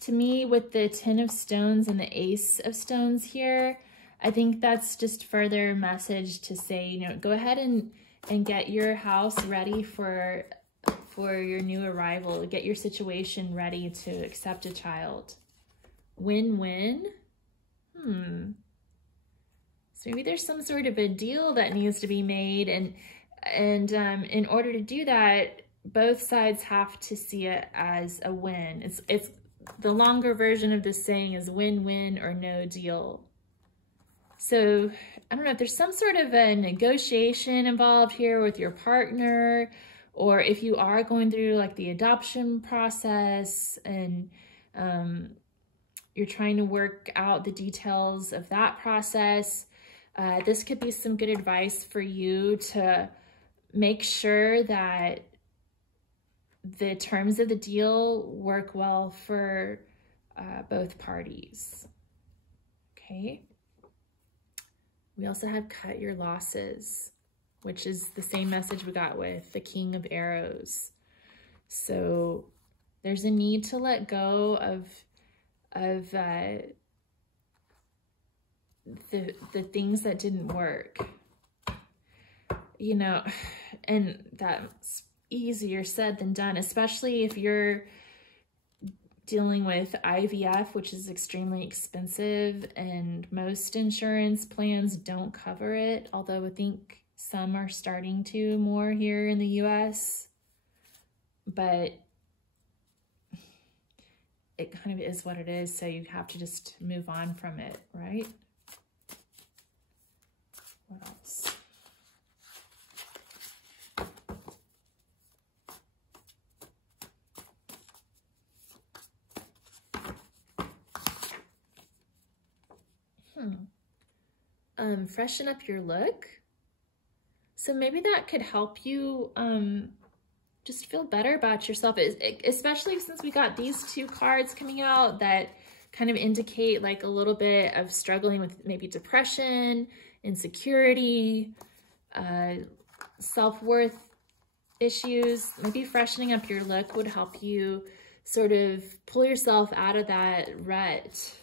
to me, with the 10 of stones and the ace of stones here, I think that's just further message to say, you know, go ahead and get your house ready for your new arrival. Get your situation ready to accept a child. Win-win? So maybe there's some sort of a deal that needs to be made, and And in order to do that, both sides have to see it as a win. It's the longer version of this saying is win-win or no deal. So I don't know if there's some sort of a negotiation involved here with your partner, or if you are going through like the adoption process and you're trying to work out the details of that process. This could be some good advice for you to make sure that the terms of the deal work well for both parties. Okay. We also have cut your losses, which is the same message we got with the King of Arrows. So there's a need to let go of the things that didn't work, you know, and that's easier said than done, especially if you're dealing with IVF, which is extremely expensive, and most insurance plans don't cover it, although I think some are starting to more here in the US, but it kind of is what it is, so you have to just move on from it, right? What else? Freshen up your look. So maybe that could help you just feel better about yourself, especially since we got these two cards coming out that kind of indicate like a little bit of struggling with maybe depression, insecurity, self-worth issues. Maybe freshening up your look would help you sort of pull yourself out of that rut.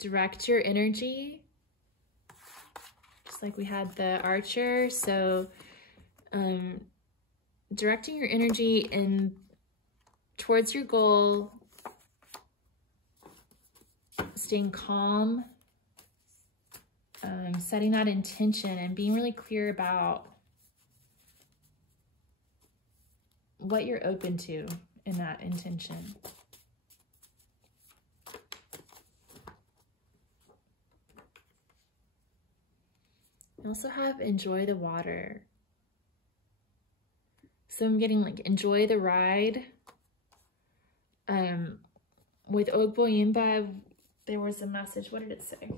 Direct your energy, just like we had the Archer. So directing your energy towards your goal, staying calm, setting that intention and being really clear about what you're open to in that intention. I also have enjoy the water. So I'm getting like enjoy the ride. With Ogboyimba, there was a message. What did it say?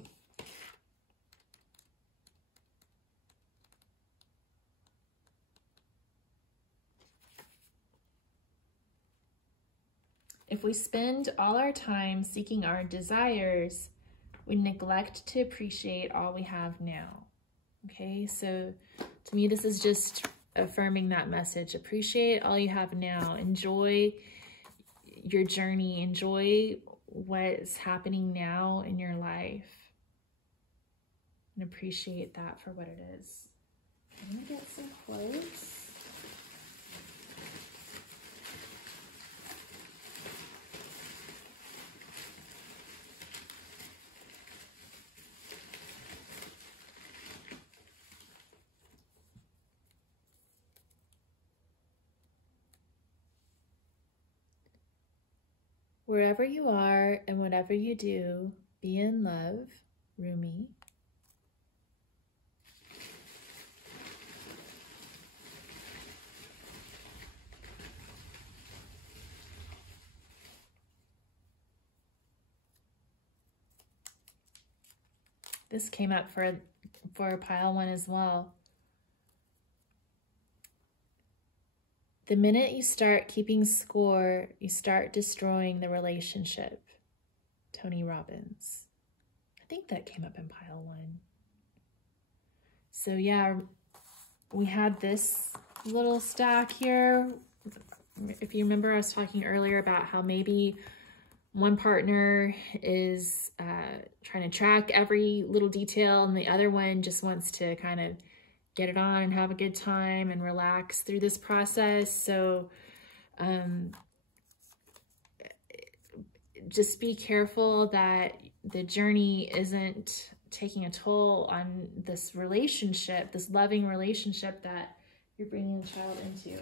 If we spend all our time seeking our desires, we neglect to appreciate all we have now. Okay, so to me, this is just affirming that message. Appreciate all you have now. Enjoy your journey. Enjoy what's happening now in your life. And appreciate that for what it is. I'm gonna get some quotes. Wherever you are and whatever you do, be in love, Rumi. This came up for pile 1 as well. The minute you start keeping score, you start destroying the relationship. Tony Robbins. I think that came up in pile 1. So yeah, we had this little stack here. If you remember, I was talking earlier about how maybe one partner is trying to track every little detail and the other one just wants to kind of get it on and have a good time and relax through this process. So just be careful that the journey isn't taking a toll on this relationship, this loving relationship that you're bringing the child into.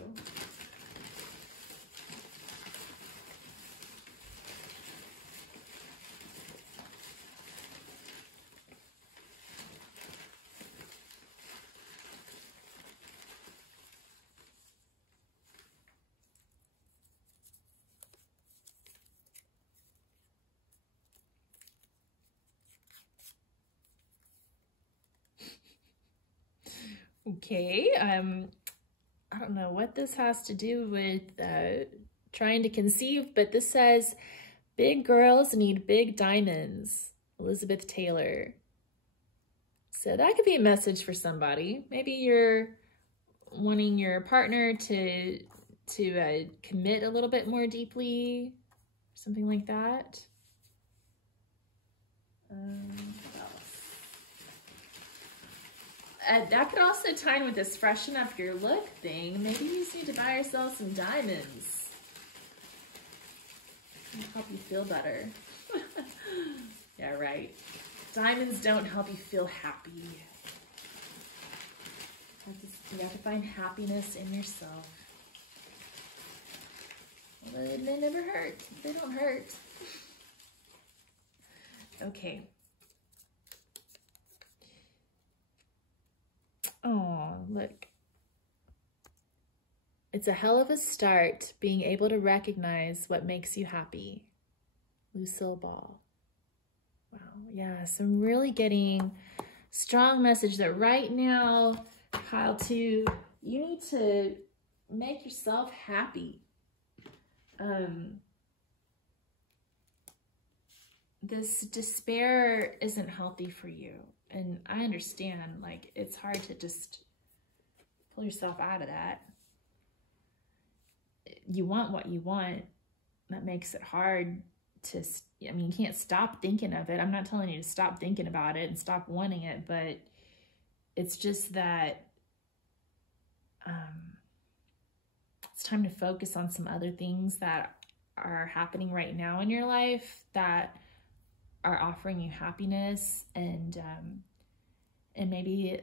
Okay, I don't know what this has to do with trying to conceive, but this says, big girls need big diamonds, Elizabeth Taylor. So that could be a message for somebody. Maybe you're wanting your partner to commit a little bit more deeply, something like that. That could also tie in with this freshen up your look thing. Maybe you just need to buy yourself some diamonds. It'll help you feel better. Yeah, right. Diamonds don't help you feel happy. You have to find happiness in yourself. Well, they never hurt. They don't hurt. Okay. Oh, look. It's a hell of a start being able to recognize what makes you happy. Lucille Ball. Wow, yeah, so I'm really getting strong message that right now, Kyle, too, you need to make yourself happy. This despair isn't healthy for you. And I understand, like, it's hard to just pull yourself out of that. You want what you want. That makes it hard to, I mean, you can't stop thinking of it. I'm not telling you to stop thinking about it and stop wanting it, but it's just that it's time to focus on some other things that are happening right now in your life that are offering you happiness, and maybe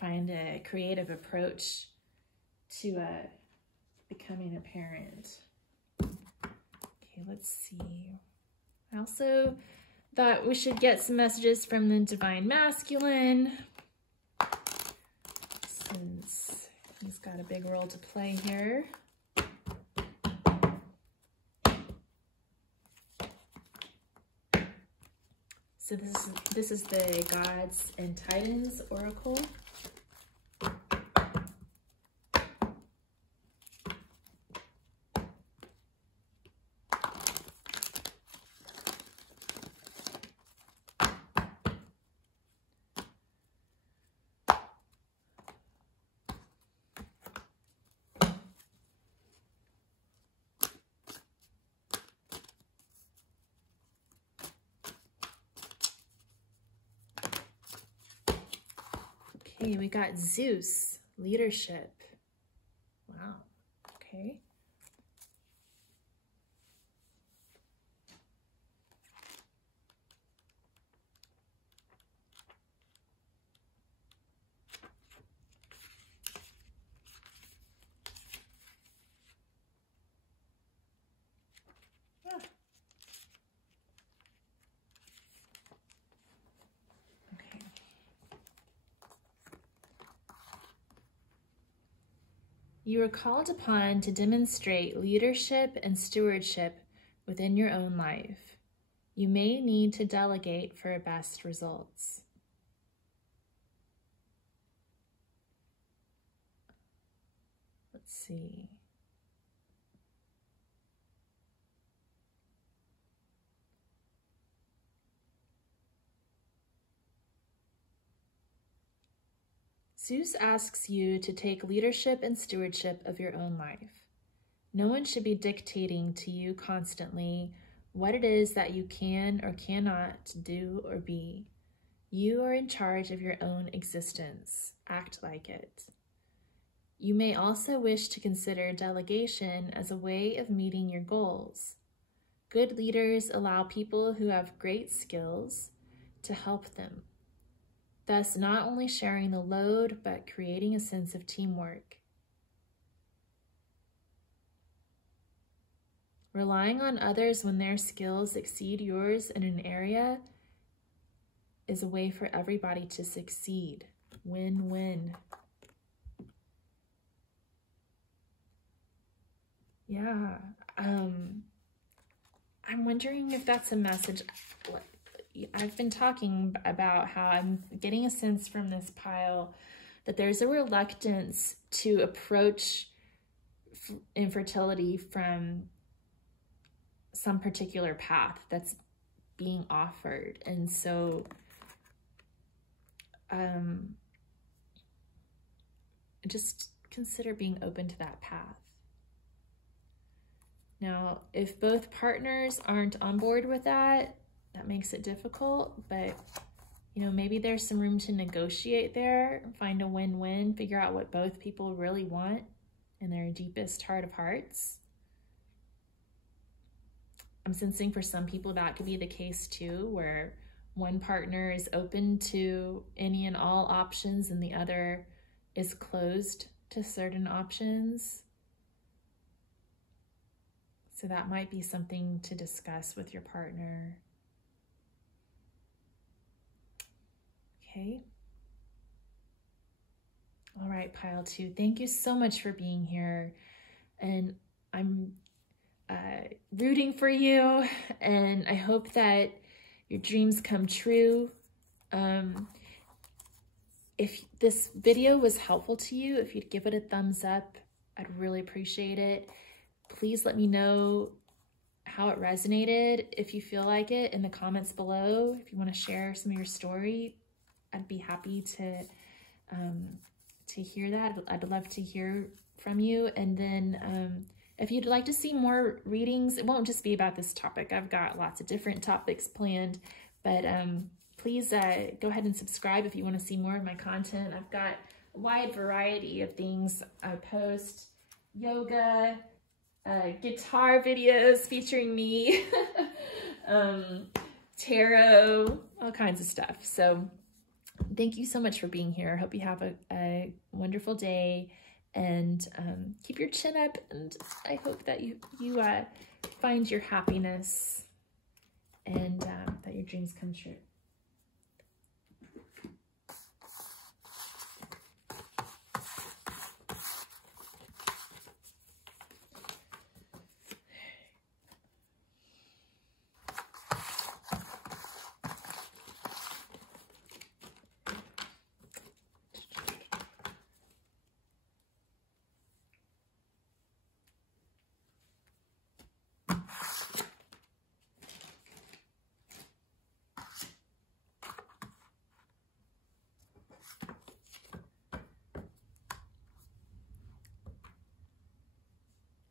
find a creative approach to becoming a parent. Okay, let's see. I also thought we should get some messages from the Divine Masculine, since he's got a big role to play here. So this is the Gods and Titans Oracle. Okay, we got Zeus, leadership. Wow, okay. You are called upon to demonstrate leadership and stewardship within your own life. You may need to delegate for best results. Let's see. Zeus asks you to take leadership and stewardship of your own life. No one should be dictating to you constantly what it is that you can or cannot do or be. You are in charge of your own existence. Act like it. You may also wish to consider delegation as a way of meeting your goals. Good leaders allow people who have great skills to help them, thus not only sharing the load, but creating a sense of teamwork. Relying on others when their skills exceed yours in an area is a way for everybody to succeed. Win-win. Yeah. I'm wondering if that's a message. I've been talking about how I'm getting a sense from this pile that there's a reluctance to approach infertility from some particular path that's being offered. And so just consider being open to that path. Now, if both partners aren't on board with that, that makes it difficult, but you know, maybe there's some room to negotiate there, find a win-win, figure out what both people really want in their deepest heart of hearts. I'm sensing for some people that could be the case too, where one partner is open to any and all options and the other is closed to certain options. So that might be something to discuss with your partner. Okay. All right, pile 2. Thank you so much for being here. And I'm rooting for you, and I hope that your dreams come true. If this video was helpful to you, if you'd give it a thumbs up, I'd really appreciate it. Please let me know how it resonated, if you feel like it, in the comments below. If you want to share some of your story, I'd be happy to hear that. I'd love to hear from you. And then if you'd like to see more readings, it won't just be about this topic. I've got lots of different topics planned, but please go ahead and subscribe if you want to see more of my content. I've got a wide variety of things I post: yoga, guitar videos featuring me, tarot, all kinds of stuff. So thank you so much for being here. I hope you have a wonderful day, and keep your chin up, and I hope that you find your happiness and that your dreams come true.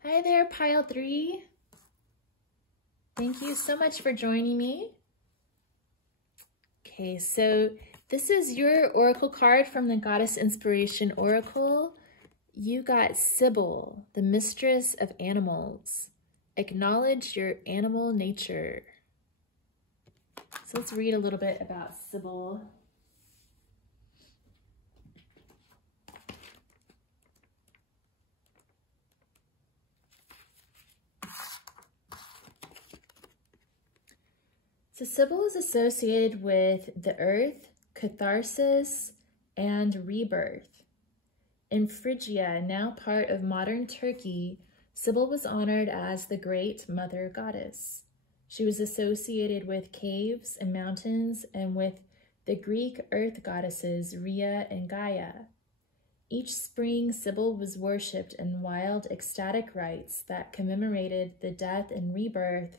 Hi there, pile 3. Thank you so much for joining me. Okay, so this is your oracle card from the Goddess Inspiration Oracle. You got Sybil, the mistress of animals. Acknowledge your animal nature. So let's read a little bit about Sybil. So Sybil is associated with the earth, catharsis, and rebirth. In Phrygia, now part of modern Turkey, Sybil was honored as the great mother goddess. She was associated with caves and mountains and with the Greek earth goddesses Rhea and Gaia. Each spring, Sybil was worshipped in wild, ecstatic rites that commemorated the death and rebirth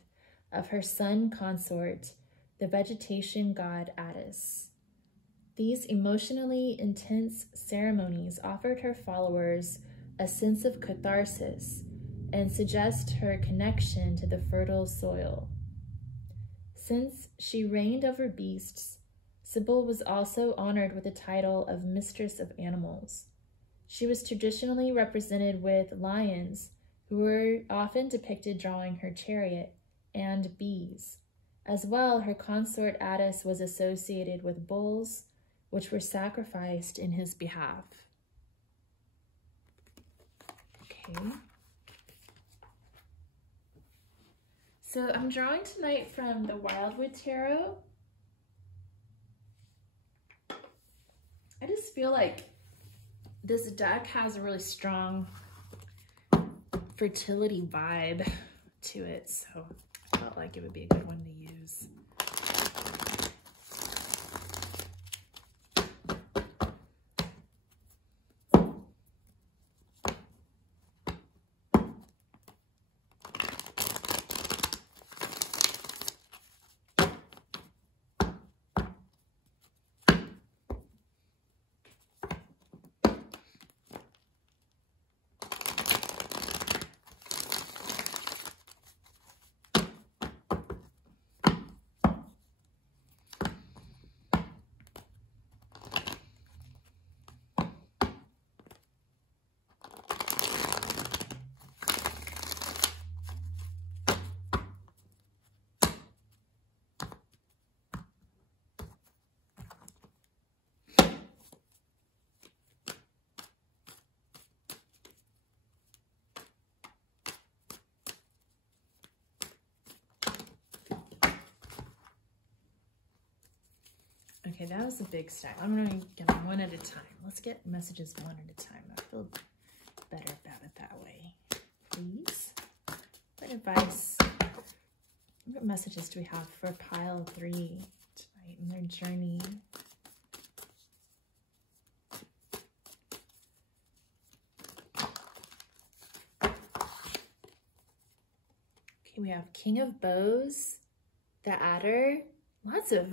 of her son consort, the vegetation god Attis. These emotionally intense ceremonies offered her followers a sense of catharsis and suggest her connection to the fertile soil. Since she reigned over beasts, Sybil was also honored with the title of Mistress of Animals. She was traditionally represented with lions, who were often depicted drawing her chariot, and bees. As well, her consort Attis was associated with bulls, which were sacrificed in his behalf. Okay. So I'm drawing tonight from the Wildwood Tarot. I just feel like this deck has a really strong fertility vibe to it, so I felt like it would be a good one to use. Okay, that was a big stack. I'm gonna get them one at a time. Let's get messages one at a time. I feel better about it that way. Please. What advice, what messages do we have for pile 3 tonight in their journey? Okay, we have King of Bows, the Adder, lots of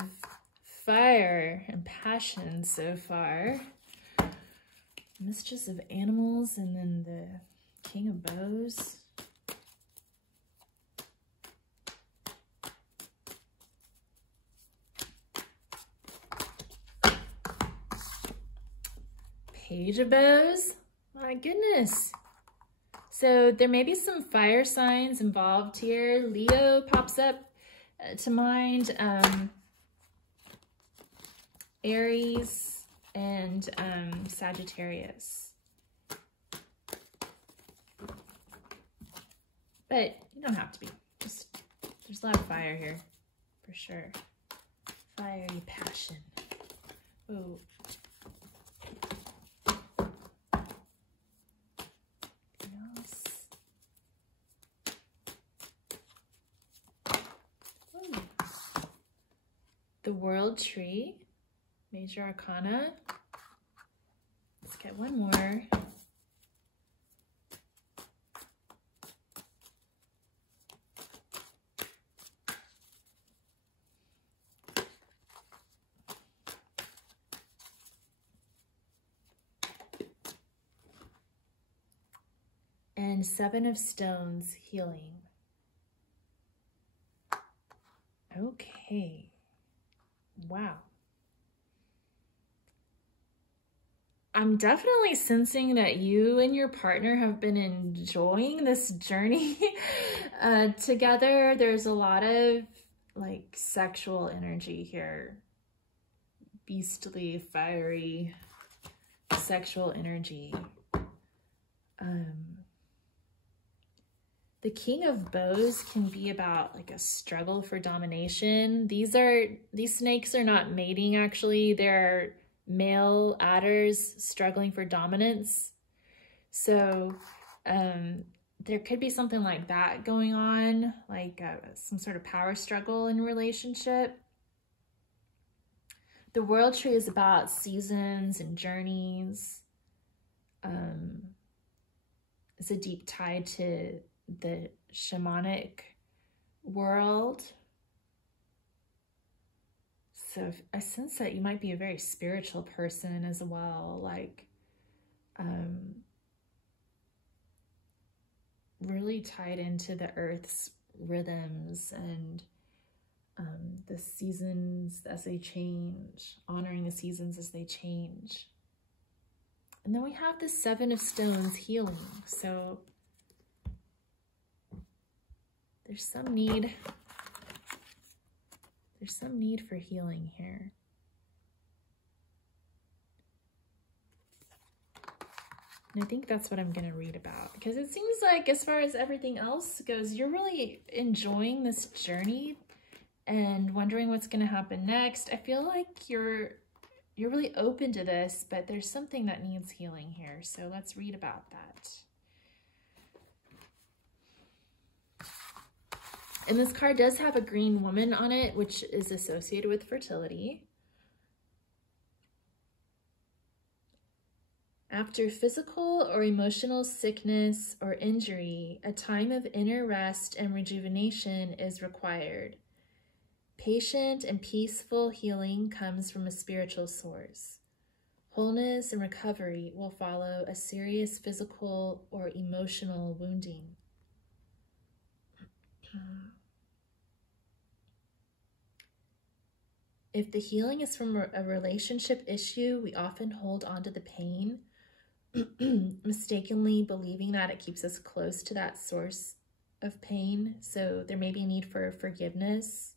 fire and passion so far. Mistress of Animals, and then the King of Bows. Page of Bows. My goodness. So there may be some fire signs involved here. Leo pops up to mind. Aries and Sagittarius. But you don't have to be. Just, there's a lot of fire here, for sure. Fiery passion. Ooh. The World Tree, Major Arcana. Let's get one more. And Seven of Stones, Healing. Okay. Wow. I'm definitely sensing that you and your partner have been enjoying this journey together. There's a lot of like sexual energy here. Beastly, fiery, sexual energy. The King of Bows can be about like a struggle for domination. These snakes are not mating actually. They're male adders struggling for dominance. So there could be something like that going on, like some sort of power struggle in a relationship. The World Tree is about seasons and journeys. It's a deep tie to the shamanic world. So I sense that you might be a very spiritual person as well, like really tied into the earth's rhythms and the seasons as they change, honoring the seasons as they change. And then we have the Seven of Stones, Healing. So There's some need for healing here. And I think that's what I'm going to read about, because it seems like as far as everything else goes, you're really enjoying this journey and wondering what's going to happen next. I feel like you're really open to this, but there's something that needs healing here. So let's read about that. And this card does have a green woman on it, which is associated with fertility. After physical or emotional sickness or injury, a time of inner rest and rejuvenation is required. Patient and peaceful healing comes from a spiritual source. Wholeness and recovery will follow a serious physical or emotional wounding. If the healing is from a relationship issue, we often hold on to the pain, mistakenly believing that it keeps us close to that source of pain. So there may be a need for forgiveness.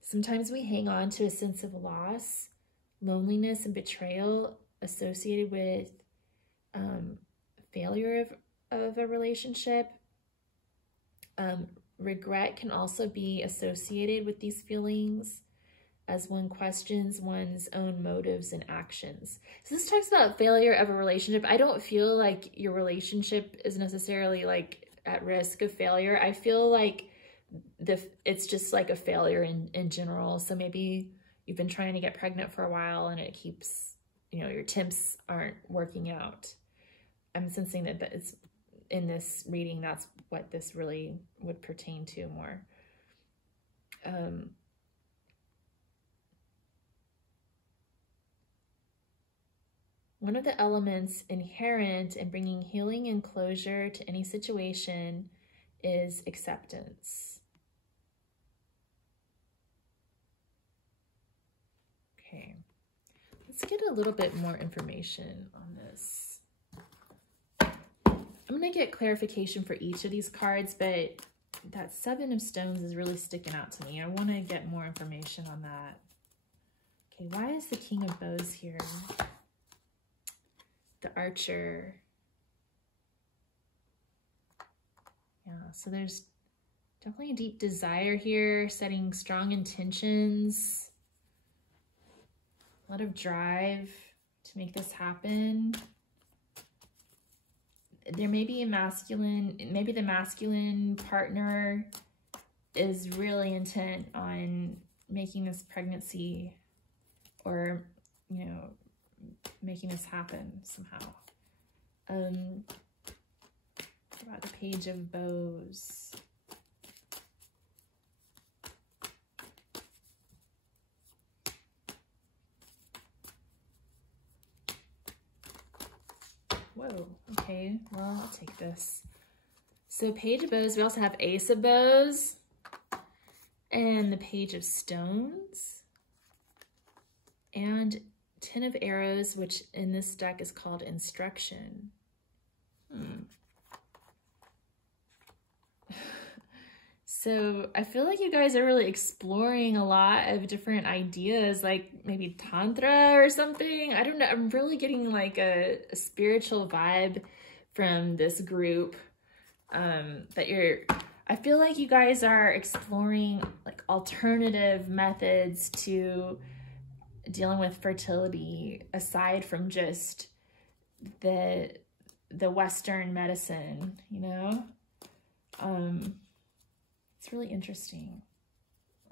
Sometimes we hang on to a sense of loss, loneliness, and betrayal associated with failure of a relationship. Regret can also be associated with these feelings as one questions one's own motives and actions. So this talks about failure of a relationship. I don't feel like your relationship is necessarily like at risk of failure. I feel like it's just like a failure in general. So maybe you've been trying to get pregnant for a while and it keeps, you know, your attempts aren't working out. I'm sensing that it's in this reading, that's what this really would pertain to more. One of the elements inherent in bringing healing and closure to any situation is acceptance. Okay, let's get a little bit more information on this. I'm going to get clarification for each of these cards, but that Seven of Stones is really sticking out to me. I want to get more information on that. Okay, why is the King of Bows here? The Archer. Yeah, so there's definitely a deep desire here, setting strong intentions, a lot of drive to make this happen. There may be a masculine, maybe the masculine partner is really intent on making this pregnancy or, you know, making this happen somehow. What about the Page of Bows? Whoa, okay, well, I'll take this. So Page of Bows, we also have Ace of Bows and the Page of Stones and Ten of Arrows, which in this deck is called Instruction. So I feel like you guys are really exploring a lot of different ideas, like maybe Tantra or something. I don't know. I'm really getting like a spiritual vibe from this group. I feel like you guys are exploring like alternative methods to dealing with fertility aside from just the Western medicine, you know? It's really interesting.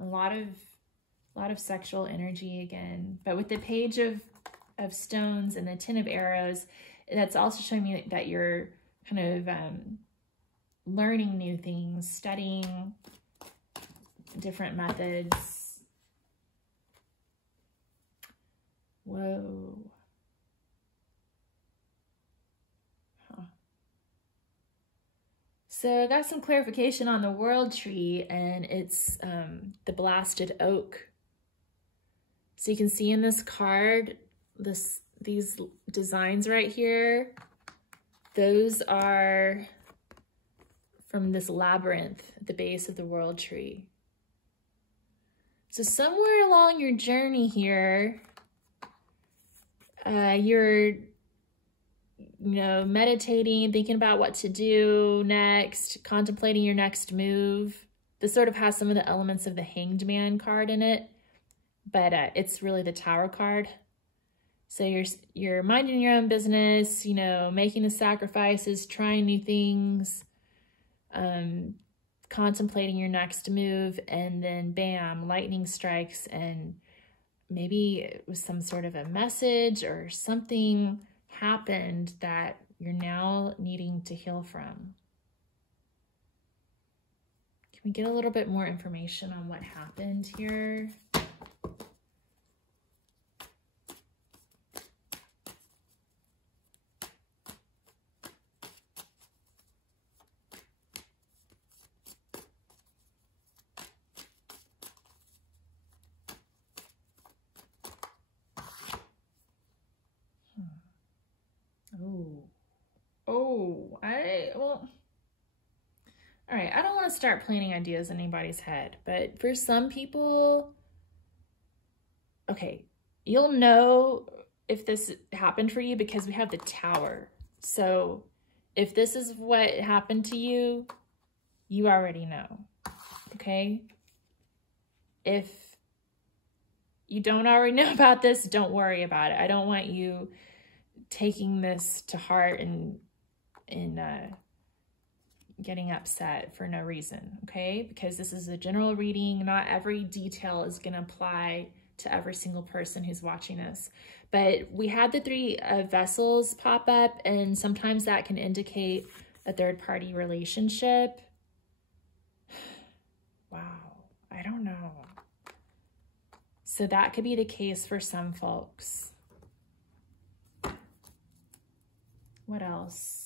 A lot of sexual energy again, but with the Page of Stones and the Ten of Arrows, that's also showing me that you're kind of learning new things, studying different methods. Whoa. So I got some clarification on the World Tree, and it's the Blasted Oak. So you can see in this card, these designs right here, those are from this labyrinth at the base of the world tree. So somewhere along your journey here, you're, meditating, thinking about what to do next, contemplating your next move. This sort of has some of the elements of the Hanged Man card in it, but it's really the Tower card. So you're minding your own business, making the sacrifices, trying new things, contemplating your next move, and then bam, lightning strikes, and maybe it was some sort of a message or something happened that you're now needing to heal from. Can we get a little bit more information on what happened here? All right, I don't want to start planting ideas in anybody's head, but for some people, okay, you'll know if this happened for you because we have the Tower. So if this is what happened to you, you already know, okay? If you don't already know about this, don't worry about it. I don't want you taking this to heart and getting upset for no reason, okay? Because this is a general reading. Not every detail is going to apply to every single person who's watching this. But we had the three vessels pop up, and sometimes that can indicate a third-party relationship. Wow, I don't know. So that could be the case for some folks. What else?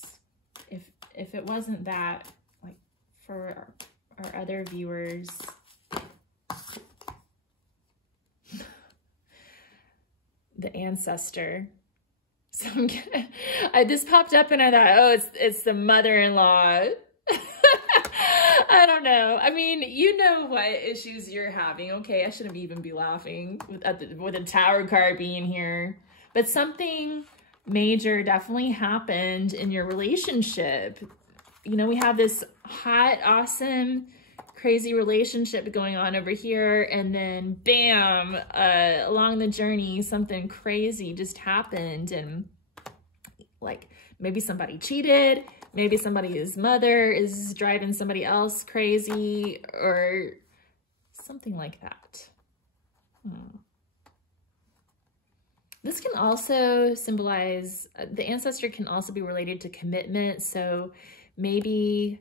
If it wasn't that, like for our other viewers, the ancestor. So this popped up and I thought, oh, it's the mother-in-law. I don't know. I mean, you know what issues you're having. Okay, I shouldn't even be laughing with the Tower card being here. But something major definitely happened in your relationship. We have this hot, awesome, crazy relationship going on over here, and then bam, along the journey, something crazy just happened, and like maybe somebody cheated, maybe somebody's mother is driving somebody else crazy, or something like that. This can also symbolize, the ancestor can also be related to commitment. So maybe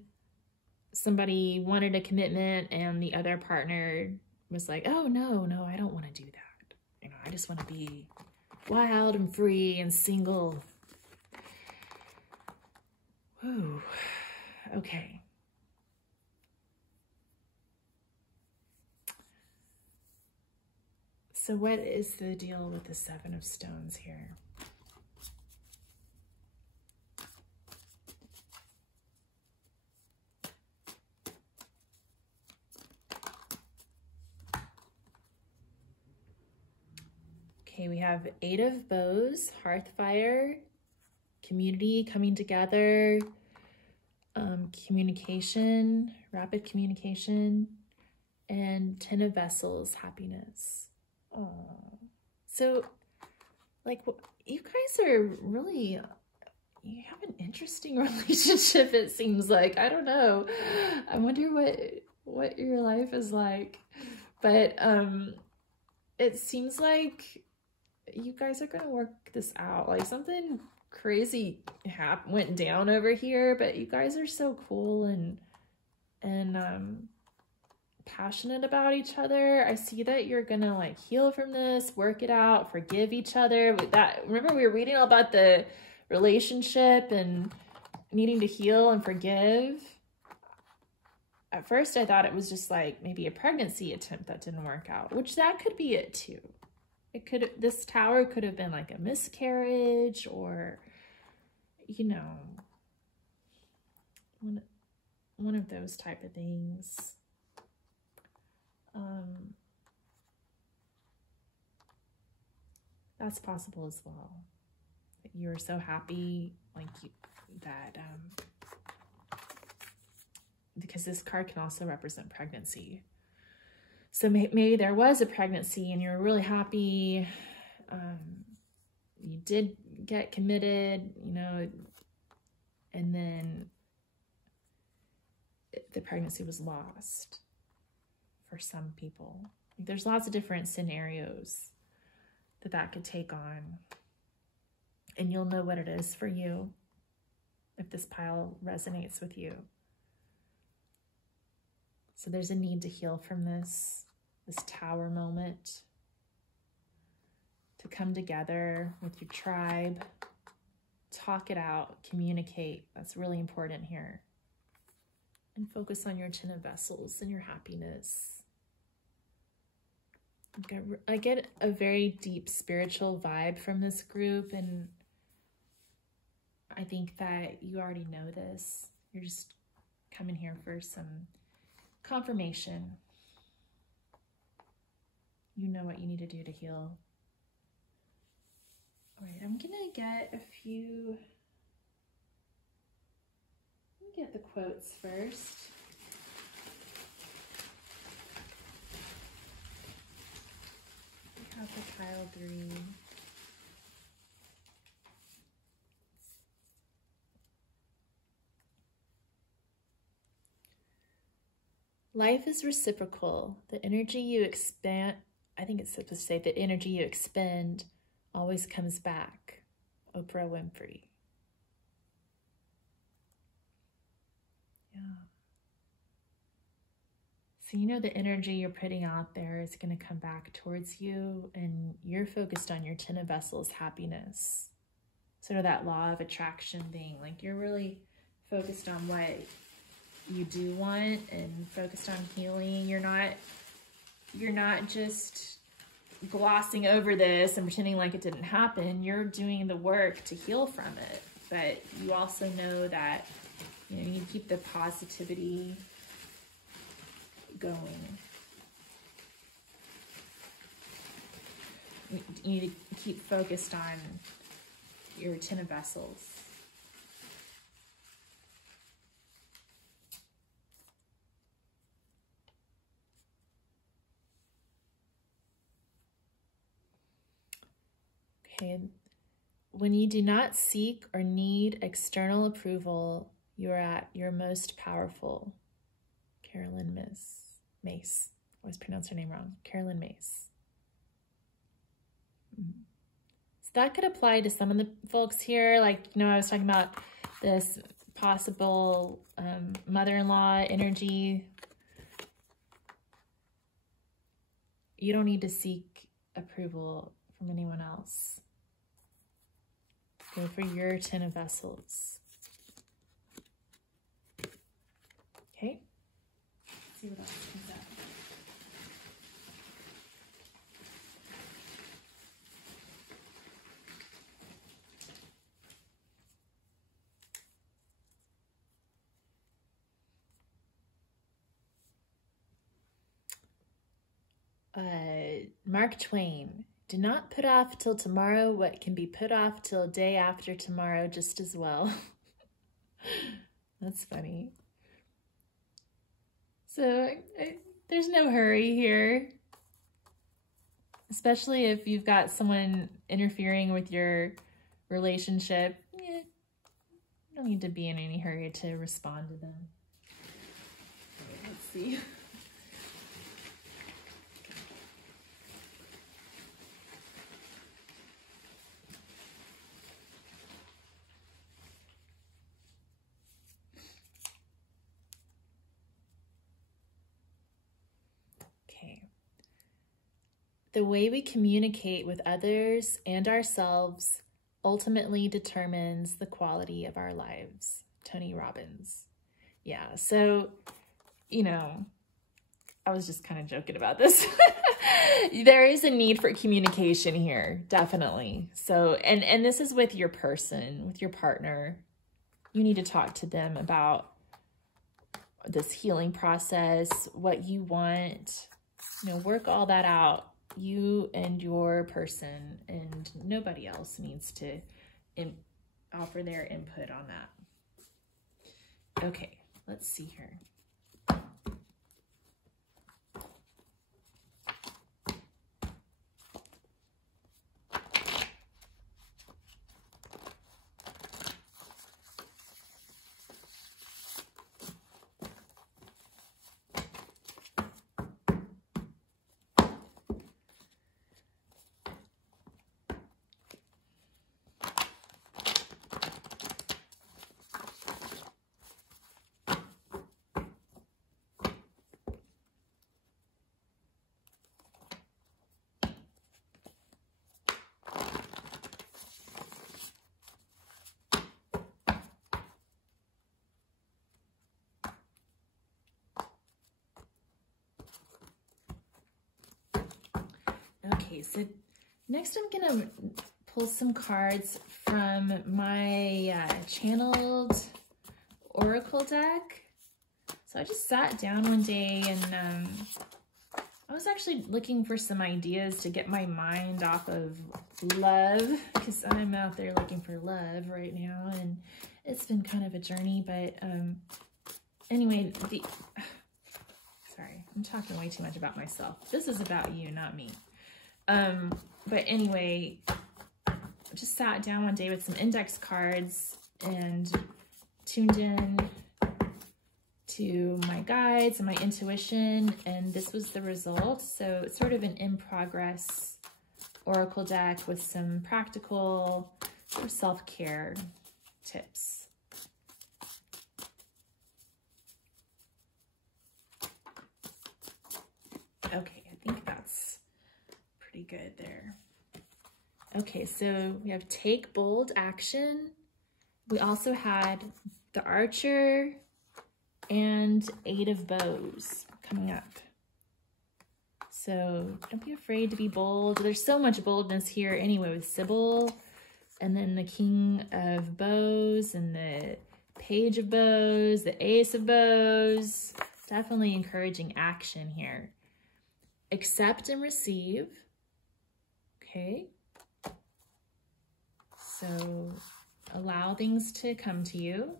somebody wanted a commitment and the other partner was like, oh, no, I don't want to do that. I just want to be wild and free and single. Whew. Okay. So what is the deal with the Seven of Stones here? Okay, we have Eight of Bows, Hearth Fire, community coming together, communication, rapid communication, and Ten of Vessels, happiness. Oh, so like you guys are really, you have an interesting relationship, it seems like. I don't know. I wonder what your life is like. But it seems like you guys are gonna work this out. Like something crazy went down over here, but you guys are so cool and passionate about each other. I see that you're gonna like heal from this, work it out, forgive each other. Remember we were reading all about the relationship and needing to heal and forgive. At first I thought it was just like maybe a pregnancy attempt that didn't work out, which that could be it too. This Tower could have been like a miscarriage, or one one of those type of things. That's possible as well. You're so happy, like that, because this card can also represent pregnancy. So maybe there was a pregnancy and you're really happy. You did get committed, you know, and then the pregnancy was lost for some people. There's lots of different scenarios that could take on. And you'll know what it is for you if this pile resonates with you. So there's a need to heal from this tower moment, to come together with your tribe, talk it out, communicate. That's really important here. And focus on your 10 of vessels and your happiness. I get a very deep spiritual vibe from this group, and I think that you already know this. You're just coming here for some confirmation. You know what you need to do to heal. All right, I'm gonna get a few, let me get the quotes first. We have the pile 3. Life is reciprocal. The energy you expand, I think it's supposed to say the energy you expend always comes back. Oprah Winfrey. Yeah. So you know the energy you're putting out there is going to come back towards you, and you're focused on your 10 of vessels happiness. Sort of that law of attraction thing. Like you're really focused on what you do want and focused on healing. You're not just glossing over this and pretending like it didn't happen. You're doing the work to heal from it. But you also know that, you know, you need to keep the positivity going. You need to keep focused on your 10 of vessels. Okay. When you do not seek or need external approval, you are at your most powerful. Carolyn Mace. I always pronounce her name wrong. Carolyn Mace. So that could apply to some of the folks here. Like, you know, I was talking about this possible mother-in-law energy. You don't need to seek approval from anyone else. Go for your 10 of vessels. Okay. Let's see what else comes up. Mark Twain. Do not put off till tomorrow what can be put off till day after tomorrow just as well. That's funny. So there's no hurry here, especially if you've got someone interfering with your relationship. You don't need to be in any hurry to respond to them. Okay, let's see. The way we communicate with others and ourselves ultimately determines the quality of our lives. Tony Robbins. Yeah, so, you know, I was just kind of joking about this. There is a need for communication here, definitely. So, and this is with your person, with your partner. You need to talk to them about this healing process, what you want, work all that out, you and your person, and nobody else needs to offer their input on that. Okay, let's see here. Okay, so next I'm gonna pull some cards from my channeled oracle deck. So I just sat down one day and I was actually looking for some ideas to get my mind off of love, because I'm out there looking for love right now, and it's been kind of a journey. But anyway, sorry, I'm talking way too much about myself. This is about you, not me. But anyway, I just sat down one day with some index cards and tuned in to my guides and my intuition, and this was the result. So it's sort of an in-progress oracle deck with some practical sort of self-care tips. Okay, I think that's pretty good there. Okay, so we have take bold action. We also had the Archer and Eight of Bows coming up. So don't be afraid to be bold. There's so much boldness here anyway with Sybil, and then the King of Bows and the Page of Bows, the Ace of Bows. Definitely encouraging action here. Accept and receive. Okay. So allow things to come to you.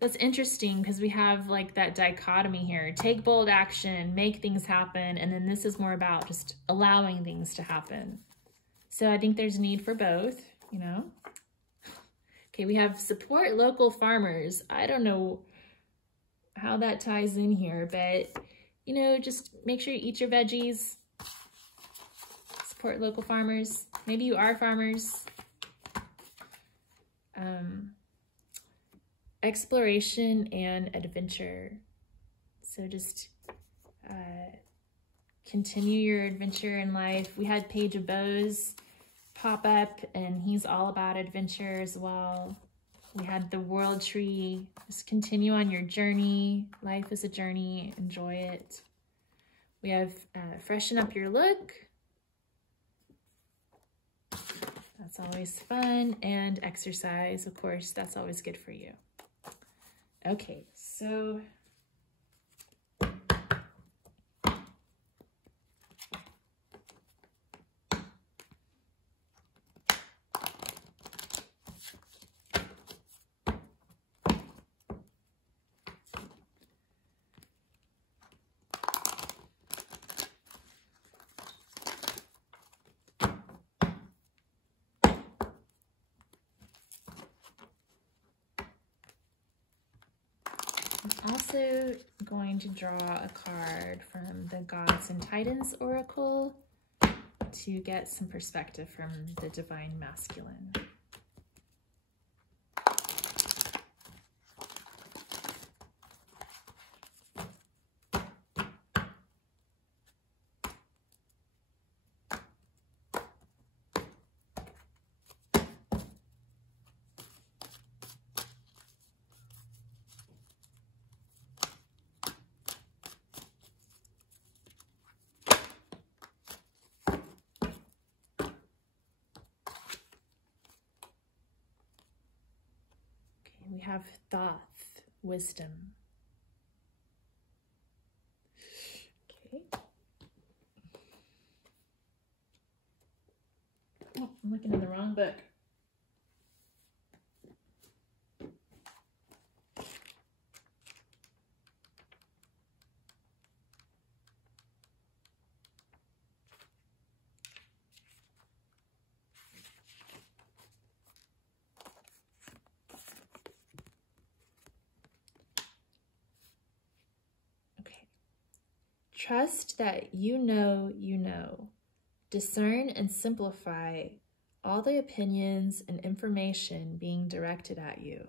That's interesting because we have like that dichotomy here. Take bold action, make things happen, and then this is more about just allowing things to happen. So I think there's a need for both, you know. Okay, we have support local farmers. I don't know how that ties in here, but you know, just make sure you eat your veggies. Support local farmers. Maybe you are farmers. Exploration and adventure. So just continue your adventure in life. We had Page of Bows pop up, and he's all about adventure as well. We had the World Tree. Just continue on your journey. Life is a journey. Enjoy it. We have freshen up your look. That's always fun. And exercise, of course, that's always good for you. Okay, so I'm also going to draw a card from the Gods and Titans Oracle to get some perspective from the Divine Masculine. We have Thoth, wisdom. Oh, I'm looking in the wrong book. Trust that you know you know. Discern and simplify all the opinions and information being directed at you.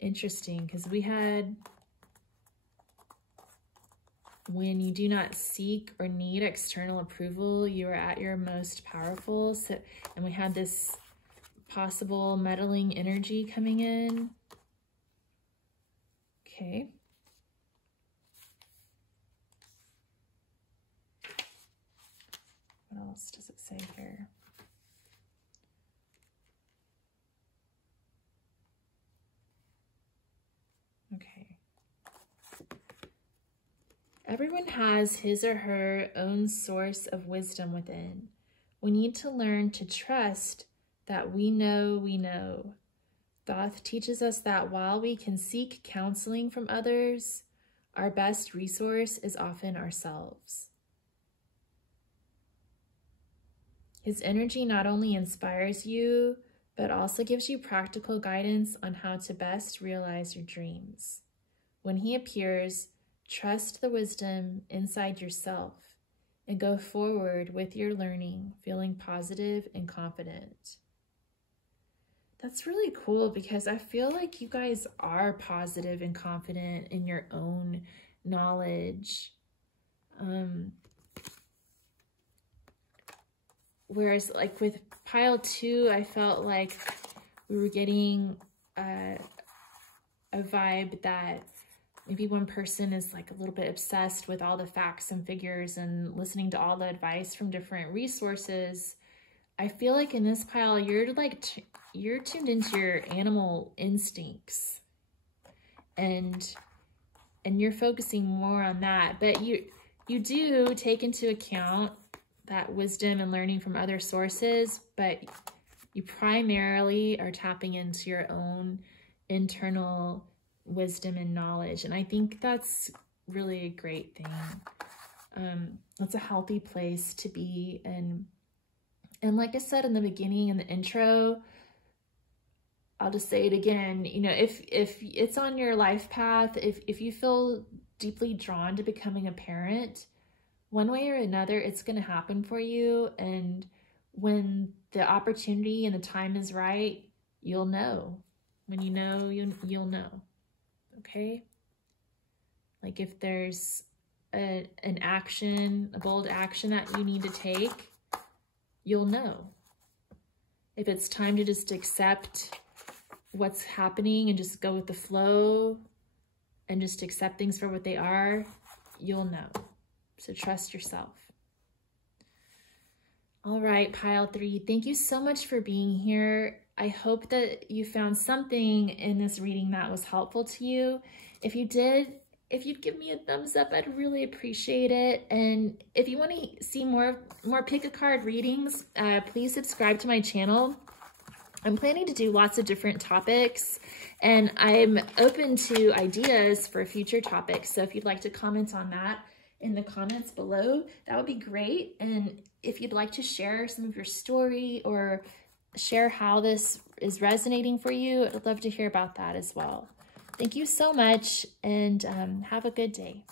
Interesting, because we had, when you do not seek or need external approval, you are at your most powerful. So, and we had this possible meddling energy coming in. Okay. What else does it say here? Okay. Everyone has his or her own source of wisdom within. We need to learn to trust that we know we know. Thoth teaches us that while we can seek counseling from others, our best resource is often ourselves. His energy not only inspires you, but also gives you practical guidance on how to best realize your dreams. When he appears, trust the wisdom inside yourself and go forward with your learning, feeling positive and confident. That's really cool because I feel like you guys are positive and confident in your own knowledge. Whereas like with pile 2, I felt like we were getting a vibe that maybe one person is like a little bit obsessed with all the facts and figures and listening to all the advice from different resources. I feel like in this pile, you're like, you're tuned into your animal instincts and you're focusing more on that. But you do take into account that wisdom and learning from other sources, but you primarily are tapping into your own internal wisdom and knowledge. And I think that's really a great thing. That's a healthy place to be. And like I said in the beginning, in the intro, I'll just say it again, you know, if it's on your life path, if you feel deeply drawn to becoming a parent, one way or another, it's going to happen for you. And when the opportunity and the time is right, you'll know. When you know, you'll know. Okay? Like if there's an action, a bold action that you need to take, you'll know. If it's time to just accept what's happening and just go with the flow and just accept things for what they are, you'll know. So trust yourself. All right, pile 3, thank you so much for being here. I hope that you found something in this reading that was helpful to you. If you did, if you'd give me a thumbs up, I'd really appreciate it. And if you want to see more pick a card readings, please subscribe to my channel. I'm planning to do lots of different topics, and I'm open to ideas for future topics. So if you'd like to comment on that in the comments below, that would be great. And if you'd like to share some of your story or share how this is resonating for you, I'd love to hear about that as well. Thank you so much, and have a good day.